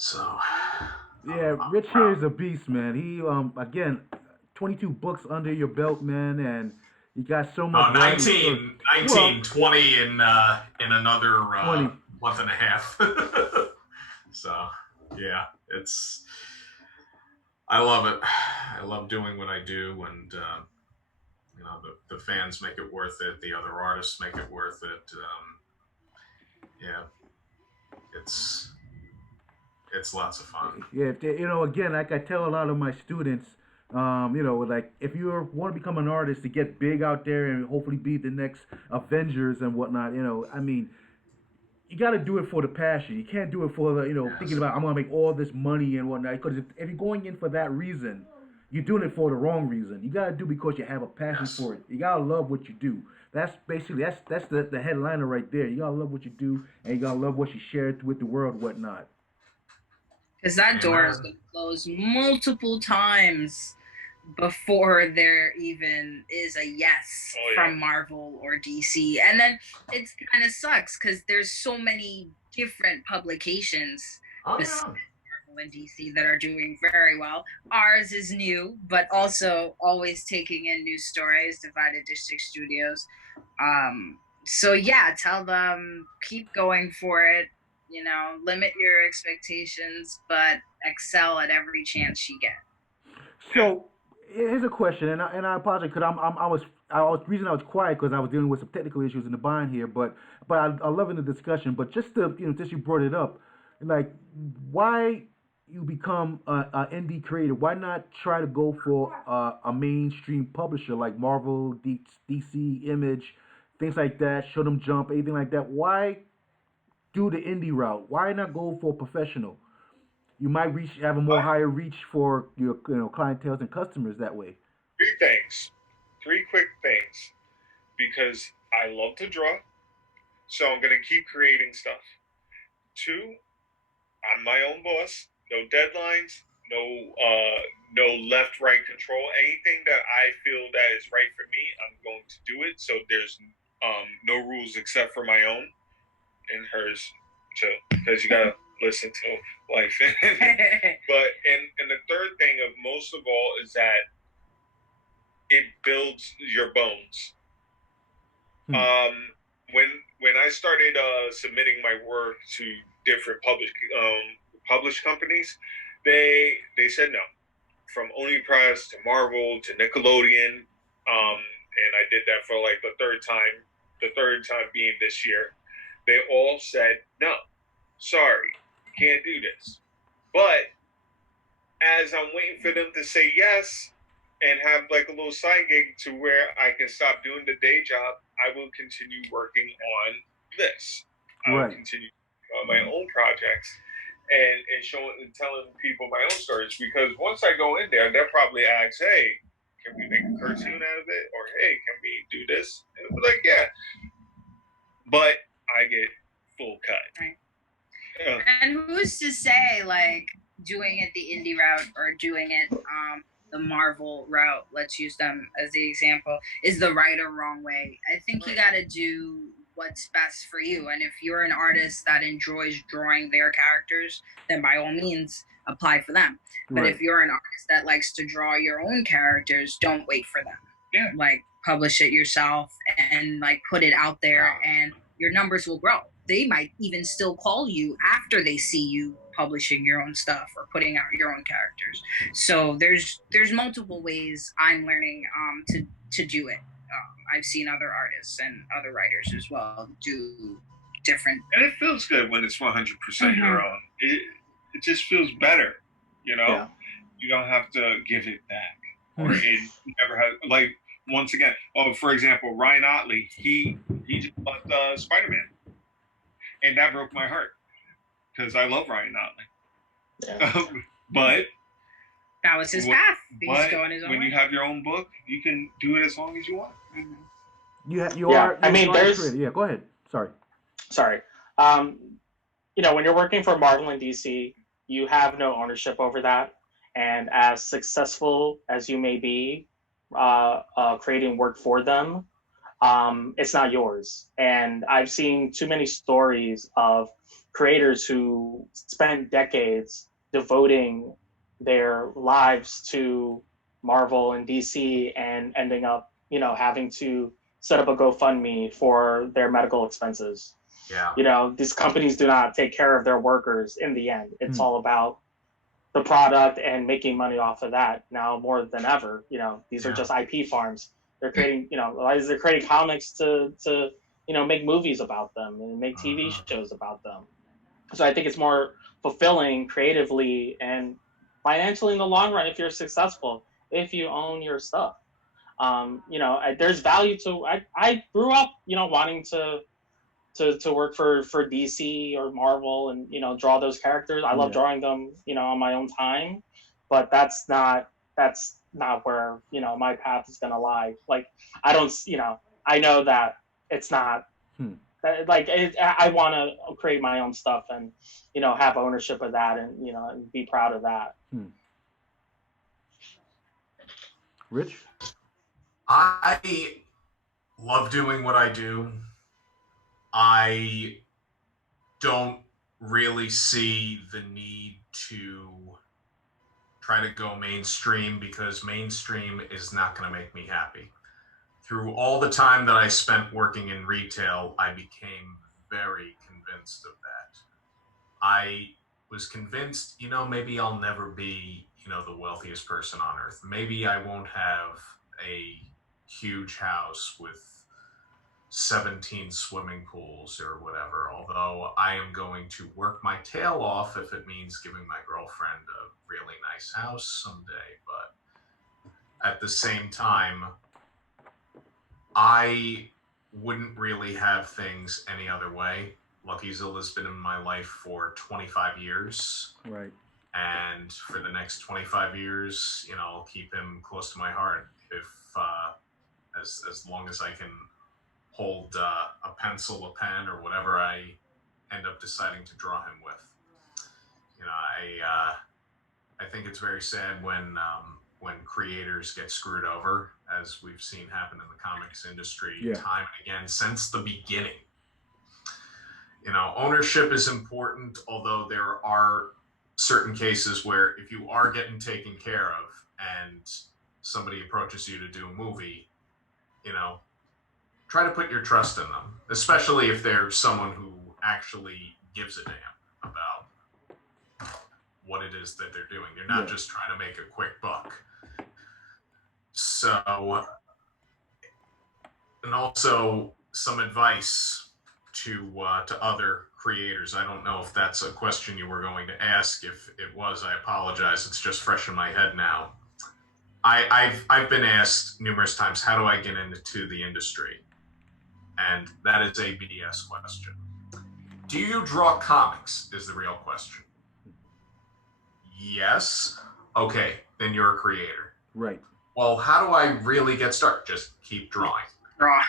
So, Yeah, I'm Rich here proud. is a beast, man. He again, 22 books under your belt, man, and you got so much Oh, writing story. 19, 19, Well, 20 in another 20. month and a half. So, yeah, it's I love it. I love doing what I do, and the fans make it worth it. The other artists make it worth it. Yeah, it's it's lots of fun. Yeah, if they, again, like I tell a lot of my students, like if you want to become an artist to get big out there and hopefully be the next Avengers and whatnot, I mean, you got to do it for the passion. You can't do it for the, thinking Yes. about I'm gonna make all this money and whatnot. Because if you're going in for that reason, you're doing it for the wrong reason. You gotta do because you have a passion Yes. for it. You gotta love what you do. That's basically that's the headliner right there. You gotta love what you do, and you gotta love what you share with the world, whatnot. Because that door is Amen. going to close multiple times before there even is a yes from Marvel or DC. And then it kind of sucks because there's so many different publications Oh besides yeah. Marvel and DC that are doing very well. Ours is new, but also always taking in new stories, Divided District Studios. So yeah, tell them keep going for it. Limit your expectations, but excel at every chance you get. Yeah. So here's a question, and I apologize because I was reason I was quiet because I was dealing with some technical issues in the bind here, but I love in the discussion. But just to since you brought it up, like why you become a indie creator? Why not try to go for a mainstream publisher like Marvel, DC, Image, things like that? Show them Jump, anything like that. Why do the indie route? Why not go for a professional? You might have a more But higher reach for your clientele and customers that way. three things, three quick things, because I love to draw, so I'm gonna keep creating stuff. Two, I'm my own boss. No deadlines. No left right control. Anything that I feel that is right for me, I'm going to do it. So there's no rules except for my own and hers too, because you gotta listen to life. But the third thing of most of all is that it builds your bones. Hmm. Um, when I started submitting my work to different published companies, they said no. From Oni Press to Marvel to Nickelodeon, and I did that for like the third time. The third time being this year, they all said no. Sorry, you can't do this. But as I'm waiting for them to say yes and have like a little side gig to where I can stop doing the day job, I will continue working on this. I will Right. continue on my own projects and showing and telling people my own stories, because once I go in there, they'll probably ask, "Hey, can we make a cartoon out of it?" Or, "Hey, can we do this?" And I'll be like, "Yeah," but I get full cut. Right. Yeah. And who's to say, like, doing it the indie route or doing it the Marvel route, let's use them as the example, is the right or wrong way? I think you got to do what's best for you. And if you're an artist that enjoys drawing their characters, then by all means apply for them. But Right. if you're an artist that likes to draw your own characters, don't wait for them. Yeah. Like, publish it yourself and like put it out there, and your numbers will grow. They might even still call you after they see you publishing your own stuff or putting out your own characters. So there's multiple ways I'm learning to do it. I've seen other artists and other writers as well do different. And it feels good when it's 100% your own. It just feels better, you know. Yeah. You don't have to give it back, or it never has. Like, once again, for example, Ryan Otley, he just left Spider-Man, and that broke my heart because I love Ryan Otley. Yeah. But that was his path. He's going his own when way. you have your own book, you can do it as long as you want. You Yeah, are. I mean, you are there's- creative. Yeah, go ahead. Sorry. Sorry. When you're working for Marvel and DC, you have no ownership over that. And as successful as you may be creating work for them, it's not yours. And I've seen too many stories of creators who spent decades devoting their lives to Marvel and DC and ending up, having to set up a GoFundMe for their medical expenses. Yeah. These companies do not take care of their workers in the end. It's all about the product and making money off of that now more than ever. These are just IP farms. They're creating, they're creating comics to make movies about them and make TV shows about them. So I think it's more fulfilling creatively and financially in the long run if you're successful, if you own your stuff. There's value to. I grew up, wanting to work for DC or Marvel and draw those characters. I love drawing them, on my own time, but that's not where my path is gonna lie. Like I don't, I know that it's not. I want to create my own stuff and have ownership of that and and be proud of that. Rich? I love doing what I do. I don't really see the need to try to go mainstream because mainstream is not going to make me happy. Through all the time that I spent working in retail, I became very convinced of that. I was convinced, maybe I'll never be, the wealthiest person on earth. Maybe I won't have a huge house with 17 swimming pools or whatever, although I am going to work my tail off if it means giving my girlfriend a really nice house someday. But at the same time, I wouldn't really have things any other way. Lucky Zilla's been in my life for 25 years. Right. And for the next 25 years, I'll keep him close to my heart if as long as I can hold a pencil, a pen, or whatever I end up deciding to draw him with. I think it's very sad when creators get screwed over, as we've seen happen in the comics industry time and again since the beginning. Ownership is important, although there are certain cases where if you are getting taken care of and somebody approaches you to do a movie, try to put your trust in them, especially if they're someone who actually gives a damn about what it is that they're doing. They're not just trying to make a quick buck. So, and also some advice to other creators. I don't know if that's a question you were going to ask. If it was, I apologize. It's just fresh in my head now. I've been asked numerous times, how do I get into the industry? And that is a BS question. Do you draw comics is the real question. Yes. Okay, then you're a creator. Right. Well, how do I really get started? Just keep drawing. Draw.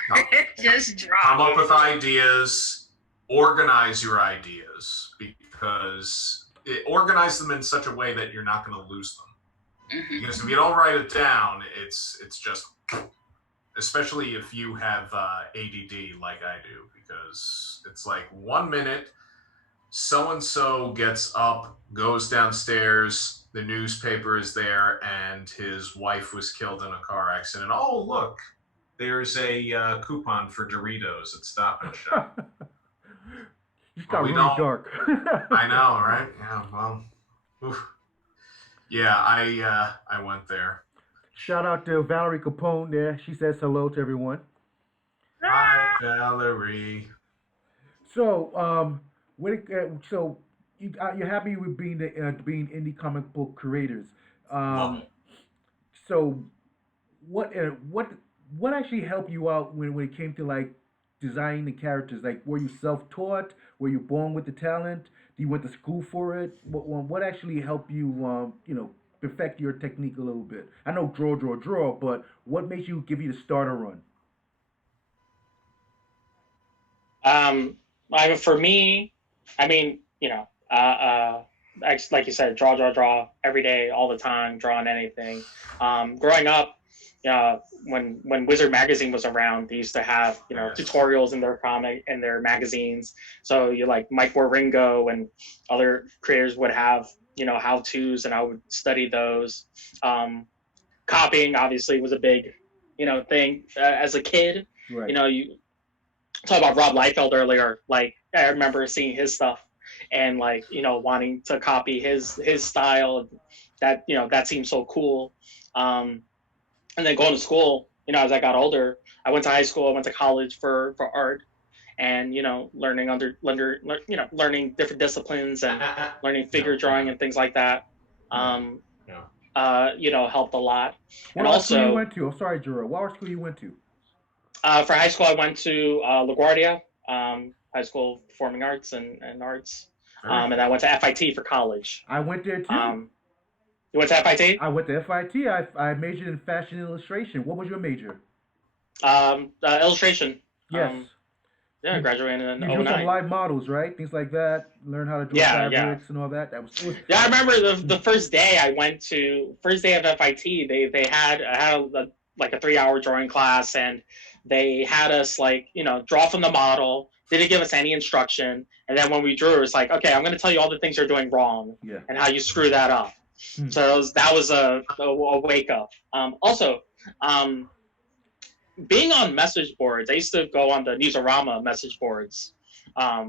Just draw. Come up with ideas, organize your ideas, because organize them in such a way that you're not going to lose them. Mm-hmm. Because if you don't write it down, it's just, especially if you have ADD like I do, because it's like 1 minute, so-and-so gets up, goes downstairs, the newspaper is there, and his wife was killed in a car accident. Oh, look, there's a coupon for Doritos at Stop and Shop. You got really dark. I know, right? Yeah, well, oof. Yeah, I went there. Shout out to Valerie Capone there. She says hello to everyone. Hi, Valerie. So, so you're happy with being indie comic book creators. So, what actually helped you out when it came to like designing the characters? Like, were you self-taught? Were you born with the talent? You went to school for it? What actually helped you, perfect your technique a little bit? I know draw, but what made you give you the starter run? For me, like you said, draw every day, all the time, drawing anything. Growing up, when Wizard magazine was around, they used to have Yes. tutorials in their magazines. So you like Mike Waringo and other creators would have how-tos, and I would study those. Copying obviously was a big thing as a kid. Right. You talk about Rob Liefeld earlier. Like I remember seeing his stuff and like wanting to copy his style. That seemed so cool. And then going to school, as I got older, I went to high school, I went to college for art, and learning learning different disciplines and learning figure drawing and things like that. Helped a lot. What art school you went to? I'm sorry, Juro. What art school you went to? For high school, I went to LaGuardia, High School of Performing Arts and Arts, and I went to FIT for college. I went there too. You went to FIT? I went to FIT. I majored in fashion illustration. What was your major? Illustration. Yes. I graduated in 09. You drew some live models, right? Things like that. Learn how to draw fabrics and all that. I remember the first day I went to, first day of FIT, they had a 3-hour drawing class, and they had us draw from the model. They didn't give us any instruction. And then when we drew, it was like, okay, I'm going to tell you all the things you're doing wrong and how you screw that up. So that was a wake up. Also, being on message boards, I used to go on the Newsarama message boards, a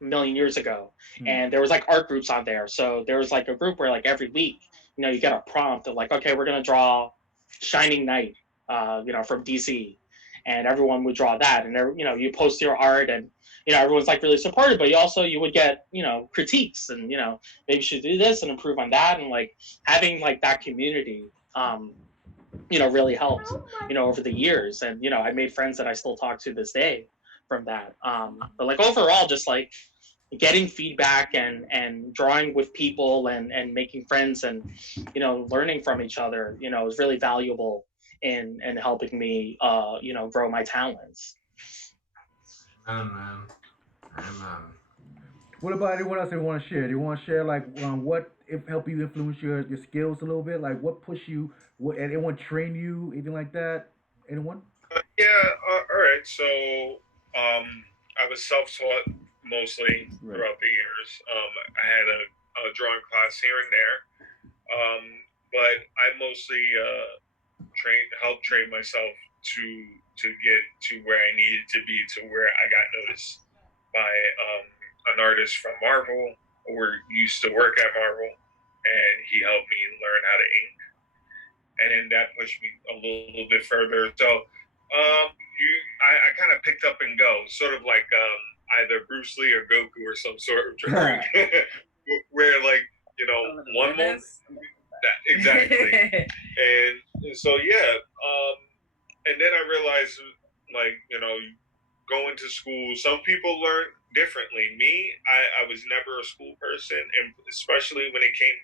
million years ago, and there was art groups on there. So there was a group where every week, you get a prompt of okay, we're gonna draw Shining Knight, from DC, and everyone would draw that, and you post your art, and everyone's really supportive, but you would get critiques, and maybe you should do this and improve on that, and having that community really helped over the years, and I made friends that I still talk to this day from that, but overall just getting feedback and drawing with people and making friends and learning from each other is really valuable in helping me grow my talents. Amen. What about anyone else that want to share? Do you want to share what helped you influence your skills a little bit? What pushed you? What anyone train you? Anything like that? Anyone? All right. So I was self-taught mostly throughout the years. I had a drawing class here and there, but I mostly helped train myself to get to where I needed to be, to where I got noticed by an artist from Marvel, who used to work at Marvel, and he helped me learn how to ink, and then that pushed me a little bit further. So I kind of picked up and go, sort of like either Bruce Lee or Goku or some sort of drawing, where one moment. Exactly. and so and then I realized going to school, some people learn differently. Me, I was never a school person, and especially when it came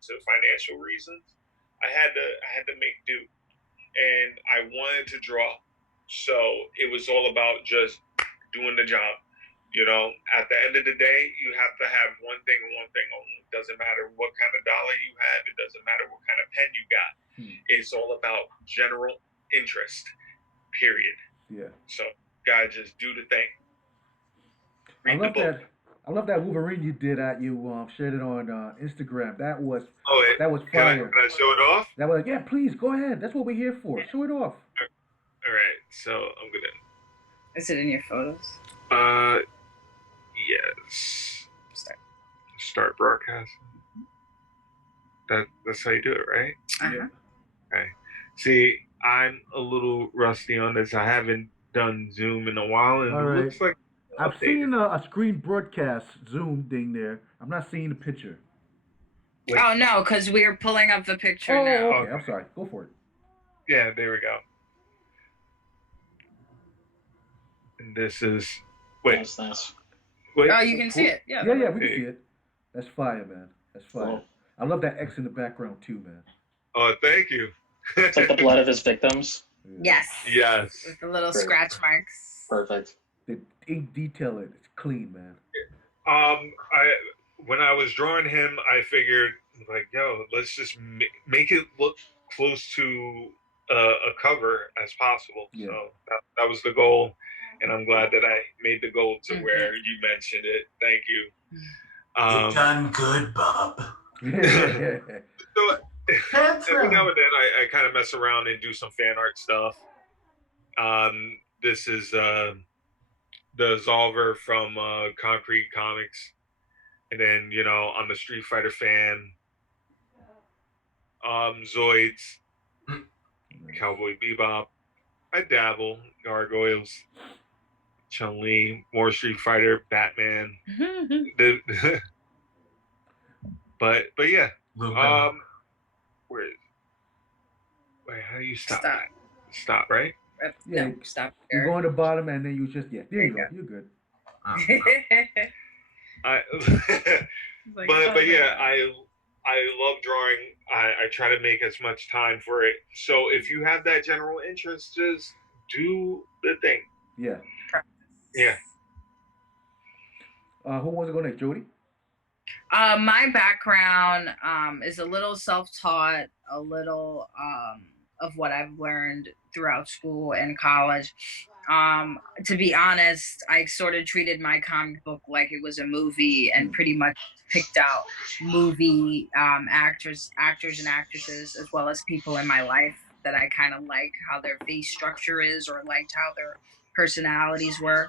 to financial reasons, I had to make do, and I wanted to draw, so it was all about just doing the job. At the end of the day, you have to have one thing and one thing only. It doesn't matter what kind of dollar you have. It doesn't matter what kind of pen you got. It's all about general interest, period. Yeah. So, guys, just do the thing. I love that Wolverine you did you shared it on Instagram. That was fire. Can I show it off? That was please go ahead. That's what we're here for. Show it off. All right. So I'm gonna. Is it in your photos? Yes. Start broadcasting. That's how you do it, right? Uh-huh. Okay. See, I'm a little rusty on this. I haven't done Zoom in a while, and it looks like I've seen a screen broadcast Zoom thing there. I'm not seeing the picture. Oh no, because we're pulling up the picture now. Okay. I'm sorry. Go for it. Yeah, there we go. And this is Nice. Wait. Oh, you can see it. Yeah. Yeah, we can see it. That's fire, man. That's fire. Cool. I love that X in the background too, man. Oh, thank you. It's like the blood of his victims. Yes. Yes. With the little Great. scratch marks. Perfect. The ink detail it's clean, man. When I was drawing him, I figured let's just make it look close to a cover as possible. Yeah. So that was the goal, and I'm glad that I made the goal to where you mentioned it. Thank you. You done good, Bob. So every now and then I kind of mess around and do some fan art stuff. This is the Zolver from Concrete Comics, and then I'm a Street Fighter fan. Zoids, Cowboy Bebop. I dabble. Gargoyles, Chun-Li, more Street Fighter, Batman. But yeah. Wait, how do you stop? Stop, right? Yeah, no, stop you there. go on the bottom and then you just there you go. You're good. But yeah, I love drawing. I try to make as much time for it. So if you have that general interest, just do the thing. Yeah. Yeah. Who wants to go next, Jody? My background is a little self-taught, a little of what I've learned throughout school and college. To be honest, I sort of treated my comic book like it was a movie and pretty much picked out movie actors and actresses, as well as people in my life that I kind of like how their face structure is or liked how their personalities were,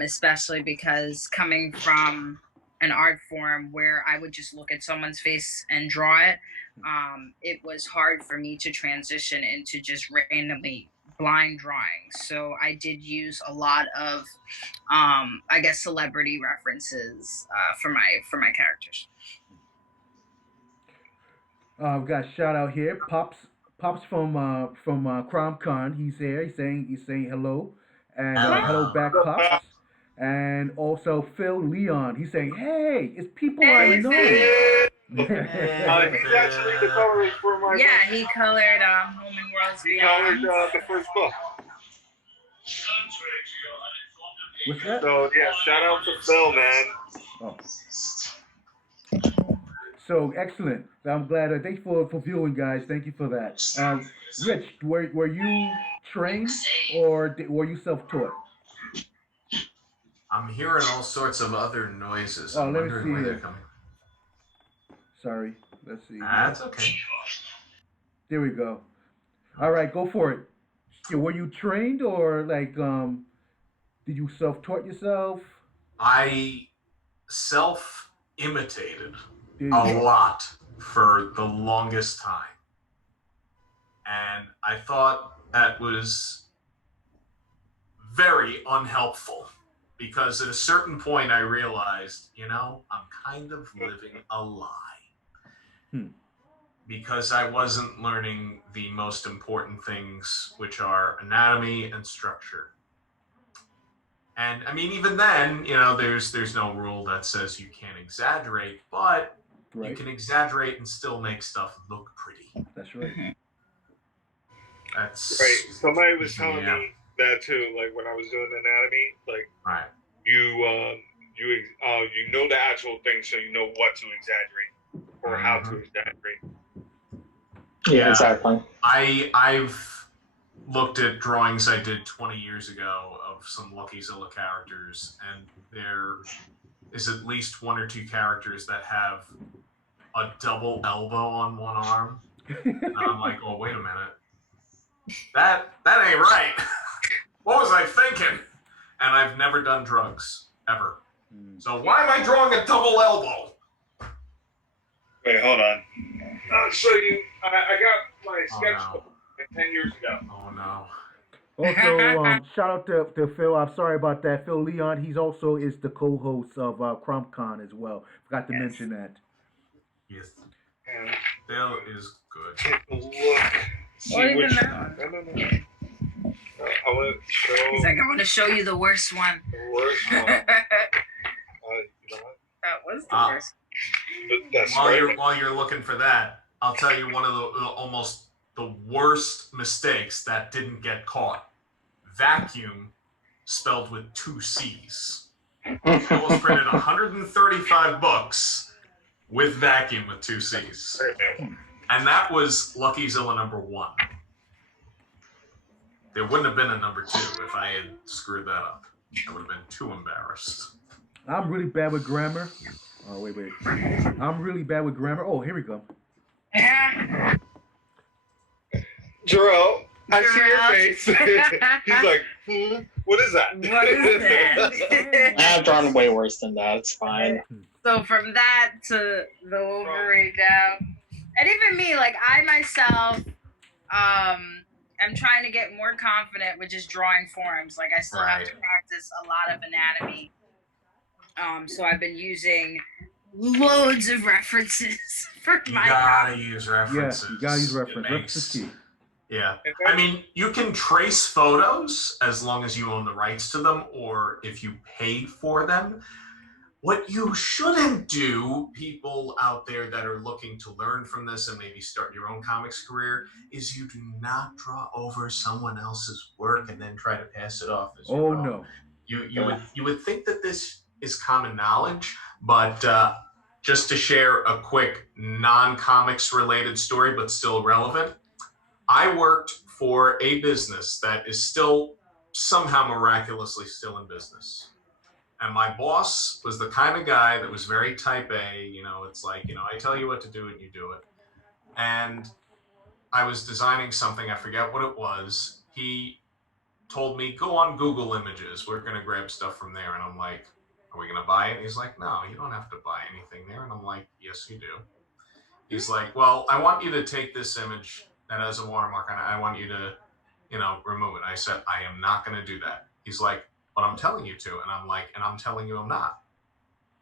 especially because coming from an art form where I would just look at someone's face and draw it, it was hard for me to transition into just randomly blind drawing. So I did use a lot of, I guess, celebrity references for my characters. We've got a shout out here, Pops from CromCon. He's here. He's saying hello, and hello back, Pops. And also Phil Leon. He's saying, "Hey, it's people I know." He's actually the colorist for my. Yeah, he colored Home and Worlds He Beyond. colored the first book. What's that? So yeah, shout out to Phil, man. Oh. So excellent. I'm glad. Thanks for viewing, guys. Thank you for that. Rich, were you trained or were you self-taught? I'm hearing all sorts of other noises. Oh, I'm let me wondering see where they're it. coming. Sorry. Let's see. That's okay. There we go. All right, go for it. Yeah, were you trained or did you self-taught yourself? I self-imitated There a you go. lot for the longest time. And I thought that was very unhelpful because at a certain point I realized, I'm kind of living a lie. Because I wasn't learning the most important things, which are anatomy and structure. And I mean, even then, there's no rule that says you can't exaggerate, but Right. you can exaggerate and still make stuff look pretty. That's right. That's right. Somebody was telling me that too. Like when I was doing anatomy, like right. You know the actual thing, so you know what to exaggerate or how to exaggerate. Yeah, exactly. I've looked at drawings I did 20 years ago of some Lucky Zilla characters, and there is at least one or two characters that have a double elbow on one arm. And I'm like, oh, wait a minute. That ain't right. What was I thinking? And I've never done drugs, ever. So why am I drawing a double elbow? Wait, hold on. I'll show you. I got my sketchbook 10 years ago. Oh, no. Also, shout out to Phil. I'm sorry about that. Phil Leon, he's also is the co-host of CromCon as well. Forgot to mention that. Yes. Phil is good. Take a look. See What which even one. No. I want to show. He's like, I want to show you the worst one. The worst one. You know what? That was the worst. That's while you're looking for that, I'll tell you one of the almost the worst mistakes that didn't get caught. Vacuum spelled with 2 C's. It was printed 135 books with vacuum with 2 C's. And that was Lucky Zilla #1. There wouldn't have been a number 2 if I had screwed that up. I would have been too embarrassed. I'm really bad with grammar. Oh, wait. I'm really bad with grammar. Oh, here we go. Jarrell, I see your face. He's like, what is that? What is that? I've drawn way worse than that. It's fine. So from that to the Wolverine down, and even me, like I myself, am trying to get more confident with just drawing forms. Like I still have to practice a lot of anatomy. So I've been using loads of references for my. You gotta use references. Yeah, you gotta use references. References key. Yeah. I mean, you can trace photos as long as you own the rights to them or if you paid for them. What you shouldn't do, people out there that are looking to learn from this and maybe start your own comics career, is you do not draw over someone else's work and then try to pass it off as your own. No. You would think that this is common knowledge, but just to share a quick non-comics related story, but still relevant. I worked for a business that is still somehow miraculously still in business. And my boss was the kind of guy that was very type A, it's like, I tell you what to do and you do it. And I was designing something, I forget what it was. He told me, go on Google Images. We're going to grab stuff from there. And I'm like, are we going to buy it? And he's like, no, you don't have to buy anything there. And I'm like, yes, you do. He's like, well, I want you to take this image that has a watermark on it. I want you to, remove it. I said, I am not going to do that. He's like, but I'm telling you to. And I'm like, and I'm telling you I'm not.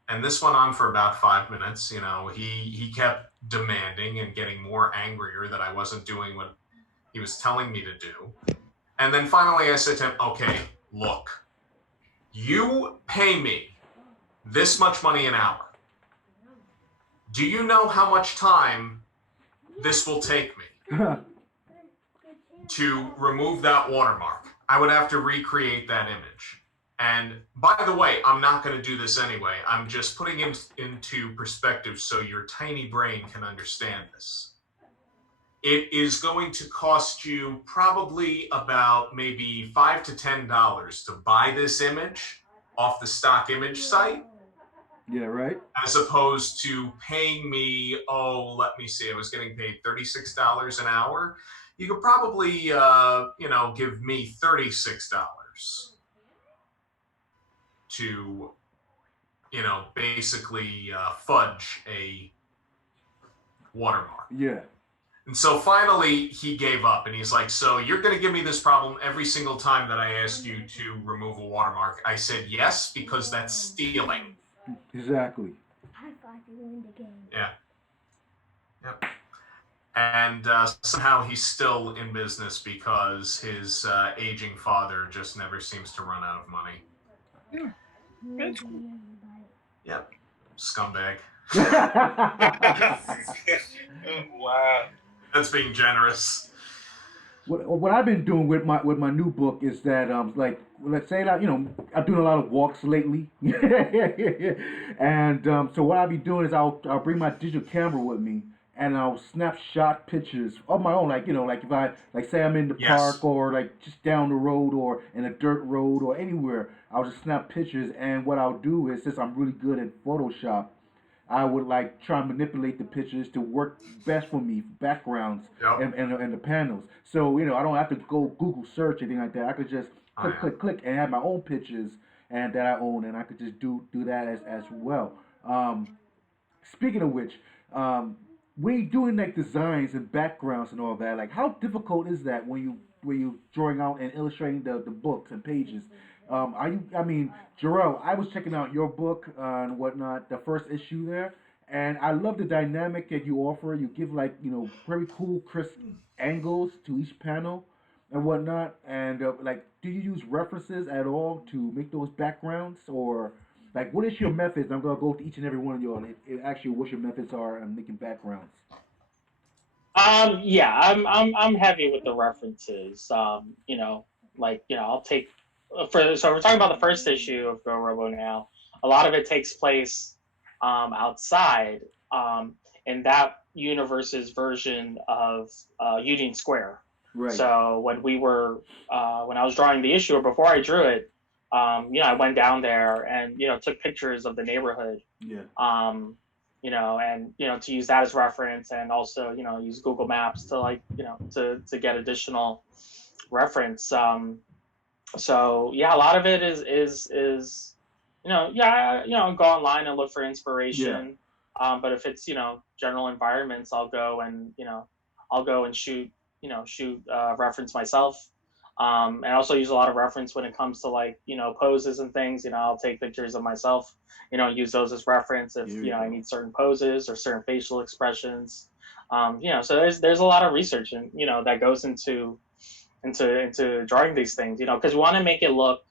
And this went on for about 5 minutes. He kept demanding and getting more angrier that I wasn't doing what he was telling me to do. And then finally I said to him, okay, look, you pay me this much money an hour. Do you know how much time this will take me to remove that watermark? I would have to recreate that image. And by the way, I'm not going to do this anyway. I'm just putting it into perspective so your tiny brain can understand this. It is going to cost you probably about maybe $5 to $10 to buy this image off the stock image site. Yeah, right. As opposed to paying me, let me see, I was getting paid $36 an hour. You could probably, give me $36 to, basically fudge a watermark. Yeah. And so finally he gave up and he's like, so you're going to give me this problem every single time that I ask you to remove a watermark? I said, yes, because that's stealing. Exactly. Yeah. Yep. And somehow he's still in business because his aging father just never seems to run out of money. Yeah. That's cool. Yep. Scumbag. Wow. That's being generous. What I've been doing with my new book is that let's say that I'm doing a lot of walks lately, and so what I'll be doing is I'll bring my digital camera with me and I'll snapshot pictures of my own, like if I say I'm in the park or just down the road or in a dirt road or anywhere, I'll just snap pictures. And what I'll do is, since I'm really good at Photoshop, I would try and manipulate the pictures to work best for me, backgrounds and the panels. So I don't have to go Google search anything like that. I could just click and have my own pictures and that I own, and I could just do that as well. Speaking of which, when you're doing designs and backgrounds and all that, how difficult is that when you drawing out and illustrating the books and pages? Jarrell, I was checking out your book and whatnot, the first issue there, and I love the dynamic that you offer. You give very cool, crisp angles to each panel and whatnot. And do you use references at all to make those backgrounds, or what is your methods? I'm gonna go to each and every one of you and actually what your methods are in making backgrounds. Yeah, I'm heavy with the references. I'll take. So we're talking about the first issue of Go Robo now. A lot of it takes place outside in that universe's version of Union Square. Right. So when we were when I was drawing the issue, or before I drew it, I went down there and took pictures of the neighborhood. Yeah. And to use that as reference, and also use Google Maps to to get additional reference. So yeah, a lot of it is go online and look for inspiration. But if it's general environments, I'll go and shoot reference myself. And I also use a lot of reference when it comes to poses and things. I'll take pictures of myself, use those as reference if I need certain poses or certain facial expressions. So there's a lot of research and that goes into drawing these things, because we want to make it look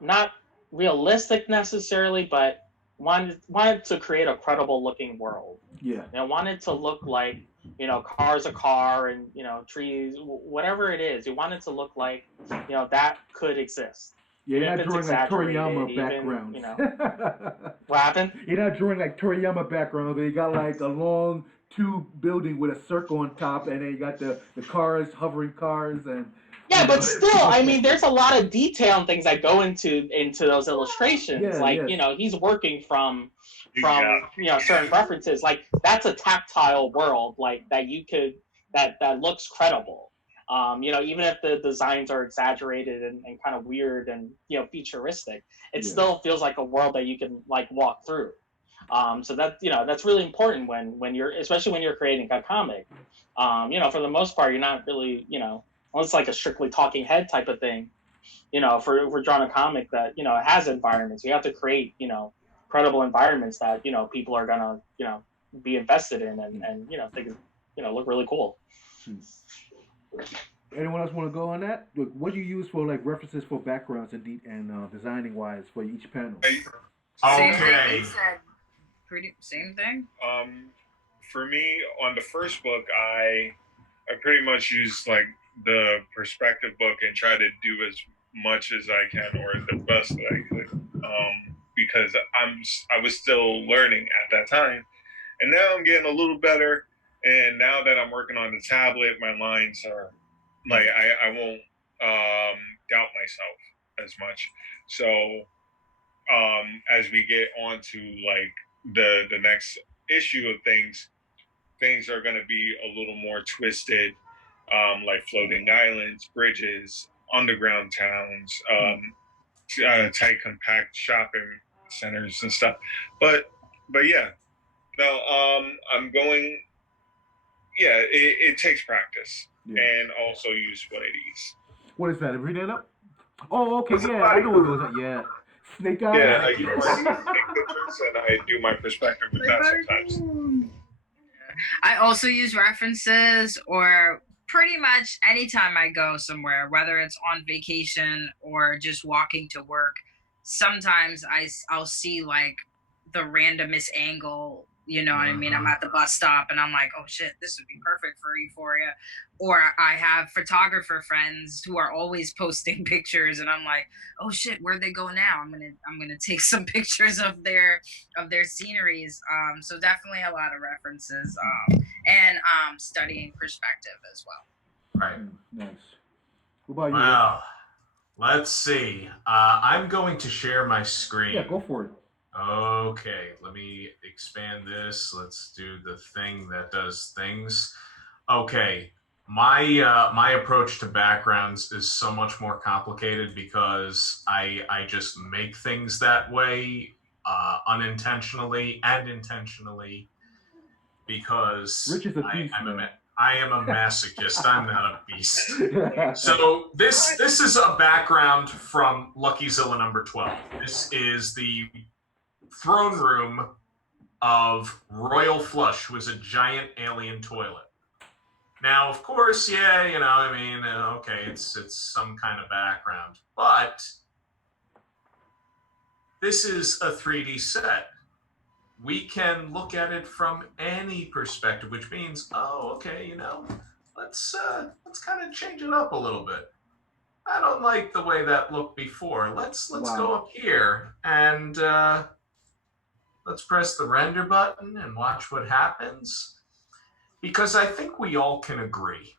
not realistic necessarily, but wanted to create a credible looking world. Yeah. And wanted to look like car's a car, and trees, whatever it is. You want it to look like that could exist. Yeah, you're not drawing like Toriyama backgrounds. What happened? You're not drawing like Toriyama backgrounds, but you got like a long tube building with a circle on top, and then you got the cars, hovering cars, and yeah, but still, I mean, there's a lot of detail and things that go into those illustrations. He's working from certain references. Like that's a tactile world, like that that looks credible. Even if the designs are exaggerated and kind of weird and futuristic, it still feels like a world that you can walk through. So that that's really important when you're, especially when you're creating a comic. For the most part, you're not really unless it's like a strictly talking head type of thing. If we're drawing a comic that has environments, you have to create credible environments that people are gonna be invested in and think look really cool. Anyone else want to go on that? Look, what do you use for references for backgrounds and designing wise for each panel? Okay. Same thing. For me, on the first book, I pretty much used the perspective book and try to do as much as I can or the best that I could, because I was still learning at that time, and now I'm getting a little better. And now that I'm working on the tablet, my lines are I won't doubt myself as much. So as we get on to the next issue of things are going to be a little more twisted, like floating islands, bridges, underground towns, tight, compact shopping centers and stuff. But yeah, no, I'm going. Yeah, it takes practice and also use 180s. What is that? Read that up? Oh, okay, yeah, I know what goes on. Yeah. Snake Eyes? Yeah, I use pictures and I do my perspective with that sometimes. I also use references, or pretty much anytime I go somewhere, whether it's on vacation or just walking to work, sometimes I'll see the randomest angle. You know what I mean? I'm at the bus stop and I'm like, oh shit, this would be perfect for Euphoria. Or I have photographer friends who are always posting pictures and I'm like, oh shit, where'd they go now? I'm gonna take some pictures of their sceneries. So definitely a lot of references. And studying perspective as well. Right. Nice. What about you? Well, let's see. I'm going to share my screen. Yeah, go for it. Okay, let me expand this. Let's do the thing that does things. Okay, my approach to backgrounds is so much more complicated because I just make things that way unintentionally and intentionally because Rich is a beast, I am a masochist. I'm not a beast. So this is a background from Lucky-Zilla number 12. This is the throne room of Royal Flush, was a giant alien toilet. Now, of course, okay, it's some kind of background, but this is a 3D set. We can look at it from any perspective, which means, let's kind of change it up a little bit. I don't like the way that looked before. Let's go up here and let's press the render button and watch what happens. because I think we all can agree.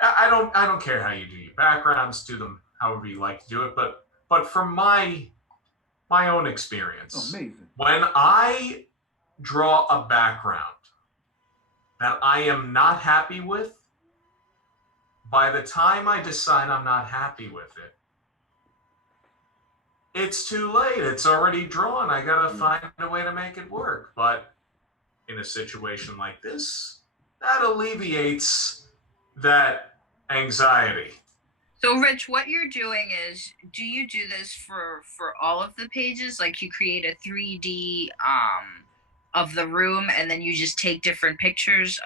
I don't care how you do your backgrounds, do them however you like to do it, but from my own experience, Amazing. when I draw a background that I am not happy with, by the time I decide I'm not happy with it, it's too late. It's already drawn. I gotta find a way to make it work. But in a situation like this, that alleviates that anxiety. So, Rich, what you're doing is, do you do this for all of the pages? Like you create a 3D of the room, and then you just take different pictures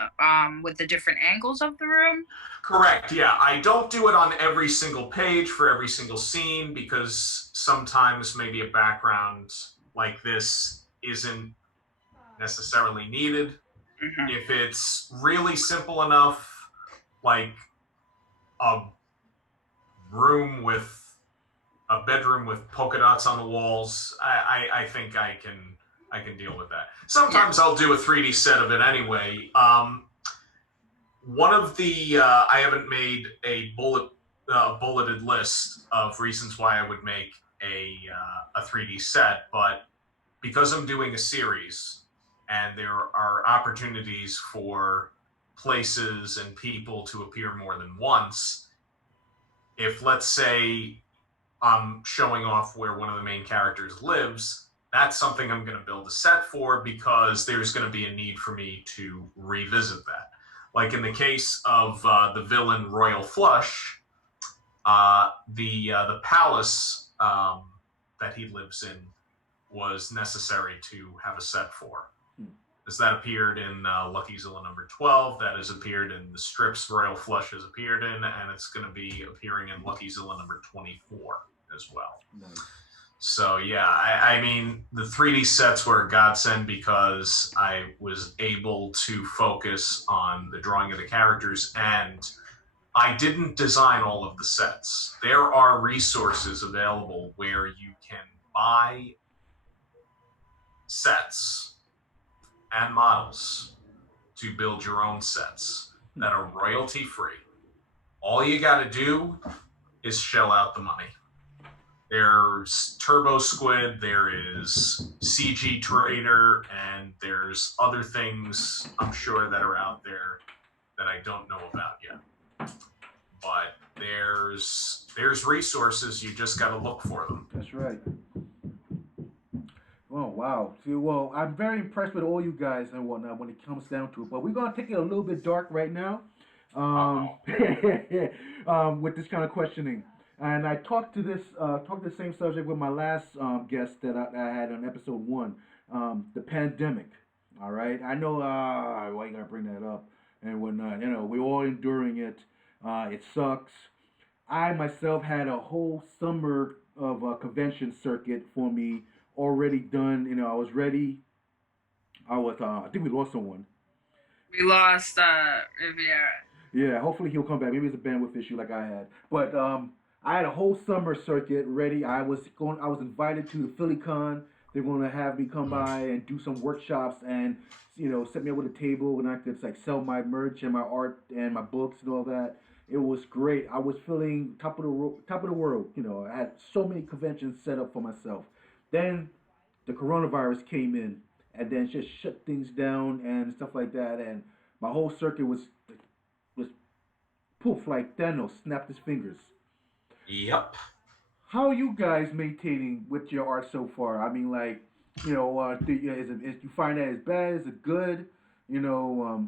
with the different angles of the room? Correct. Yeah, I don't do it on every single page for every single scene because sometimes maybe a background like this isn't necessarily needed. Mm-hmm. If it's really simple enough, like a room with a bedroom with polka dots on the walls, I think I can deal with that. Sometimes I'll do a 3D set of it anyway. One of the I haven't made a bulleted list of reasons why I would make a 3D set, but because I'm doing a series and there are opportunities for places and people to appear more than once, if let's say I'm showing off where one of the main characters lives, that's something I'm going to build a set for because there's going to be a need for me to revisit that. Like in the case of the villain Royal Flush, the palace that he lives in was necessary to have a set for. As that appeared in Lucky-Zilla number 12, that has appeared in the strips Royal Flush has appeared in, and it's going to be appearing in Lucky-Zilla number 24 as well. Nice. So yeah, I mean, the 3D sets were a godsend because I was able to focus on the drawing of the characters, and I didn't design all of the sets. There are resources available where you can buy sets and models to build your own sets that are royalty free. All you got to do is shell out the money. There's Turbo Squid, there is CG Trader, and there's other things I'm sure that are out there that I don't know about yet. But there's resources, you just got to look for them. That's right. Oh wow! See, well, I'm very impressed with all you guys and whatnot when it comes down to it. But we're gonna take it a little bit dark right now, with this kind of questioning. And I talked the same subject with my last guest that I had on episode 1, the pandemic. All right, I know why you gotta bring that up and whatnot. You know, we're all enduring it. It sucks. I myself had a whole summer of a convention circuit for me already done. You know, I was ready. I think we lost someone. We lost Riviera. Yeah, hopefully he'll come back. Maybe it's a bandwidth issue like I had. But I had a whole summer circuit ready. I was invited to the PhillyCon. They're going to have me come by and do some workshops and, you know, set me up with a table and I could like sell my merch and my art and my books and all that. It was great. I was feeling top of the world. You know, I had so many conventions set up for myself. Then the coronavirus came in and then just shut things down and stuff like that. And my whole circuit was poof, like Thanos snapped his fingers. Yep. How are you guys maintaining with your art so far? I mean, like, you know, is you find that as bad? Is it good? You know,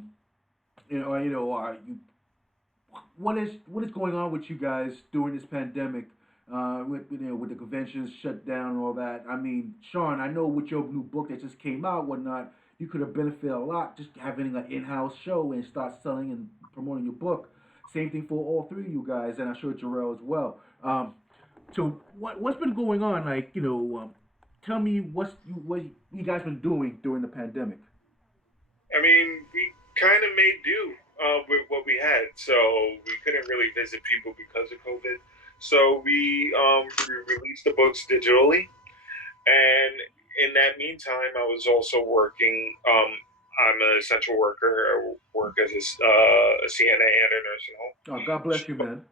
what is going on with you guys during this pandemic? With the conventions shut down and all that. I mean, Sean, I know with your new book that just came out, whatnot, you could have benefited a lot just having an in-house show and start selling and promoting your book. Same thing for all three of you guys, and I'm sure Jarrell as well. So what's been going on? Like, you know, tell me what you guys been doing during the pandemic. I mean, we kind of made do with what we had, so we couldn't really visit people because of COVID. So we released the books digitally, and in that meantime, I was also working. I'm an essential worker. I work as a CNA at a nursing home. Oh, God bless you, man.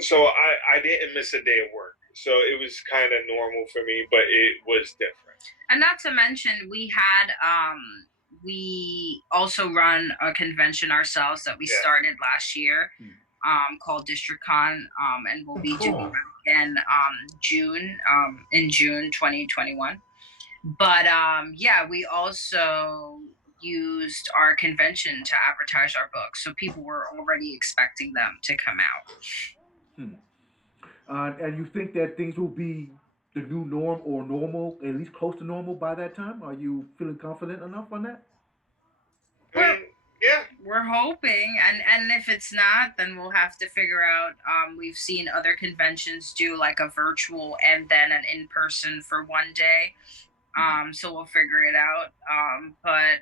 So I didn't miss a day of work. So it was kind of normal for me, but it was different. And not to mention, we also run a convention ourselves that we started last year, called DistrictCon, and we'll be doing that again in June 2021. But yeah, we also used our convention to advertise our books, so people were already expecting them to come out. And you think that things will be the new norm or normal, at least close to normal by that time? Are you feeling confident enough on that? Yeah, we're hoping, and if it's not, then we'll have to figure out. We've seen other conventions do like a virtual and then an in-person for one day. So we'll figure it out. But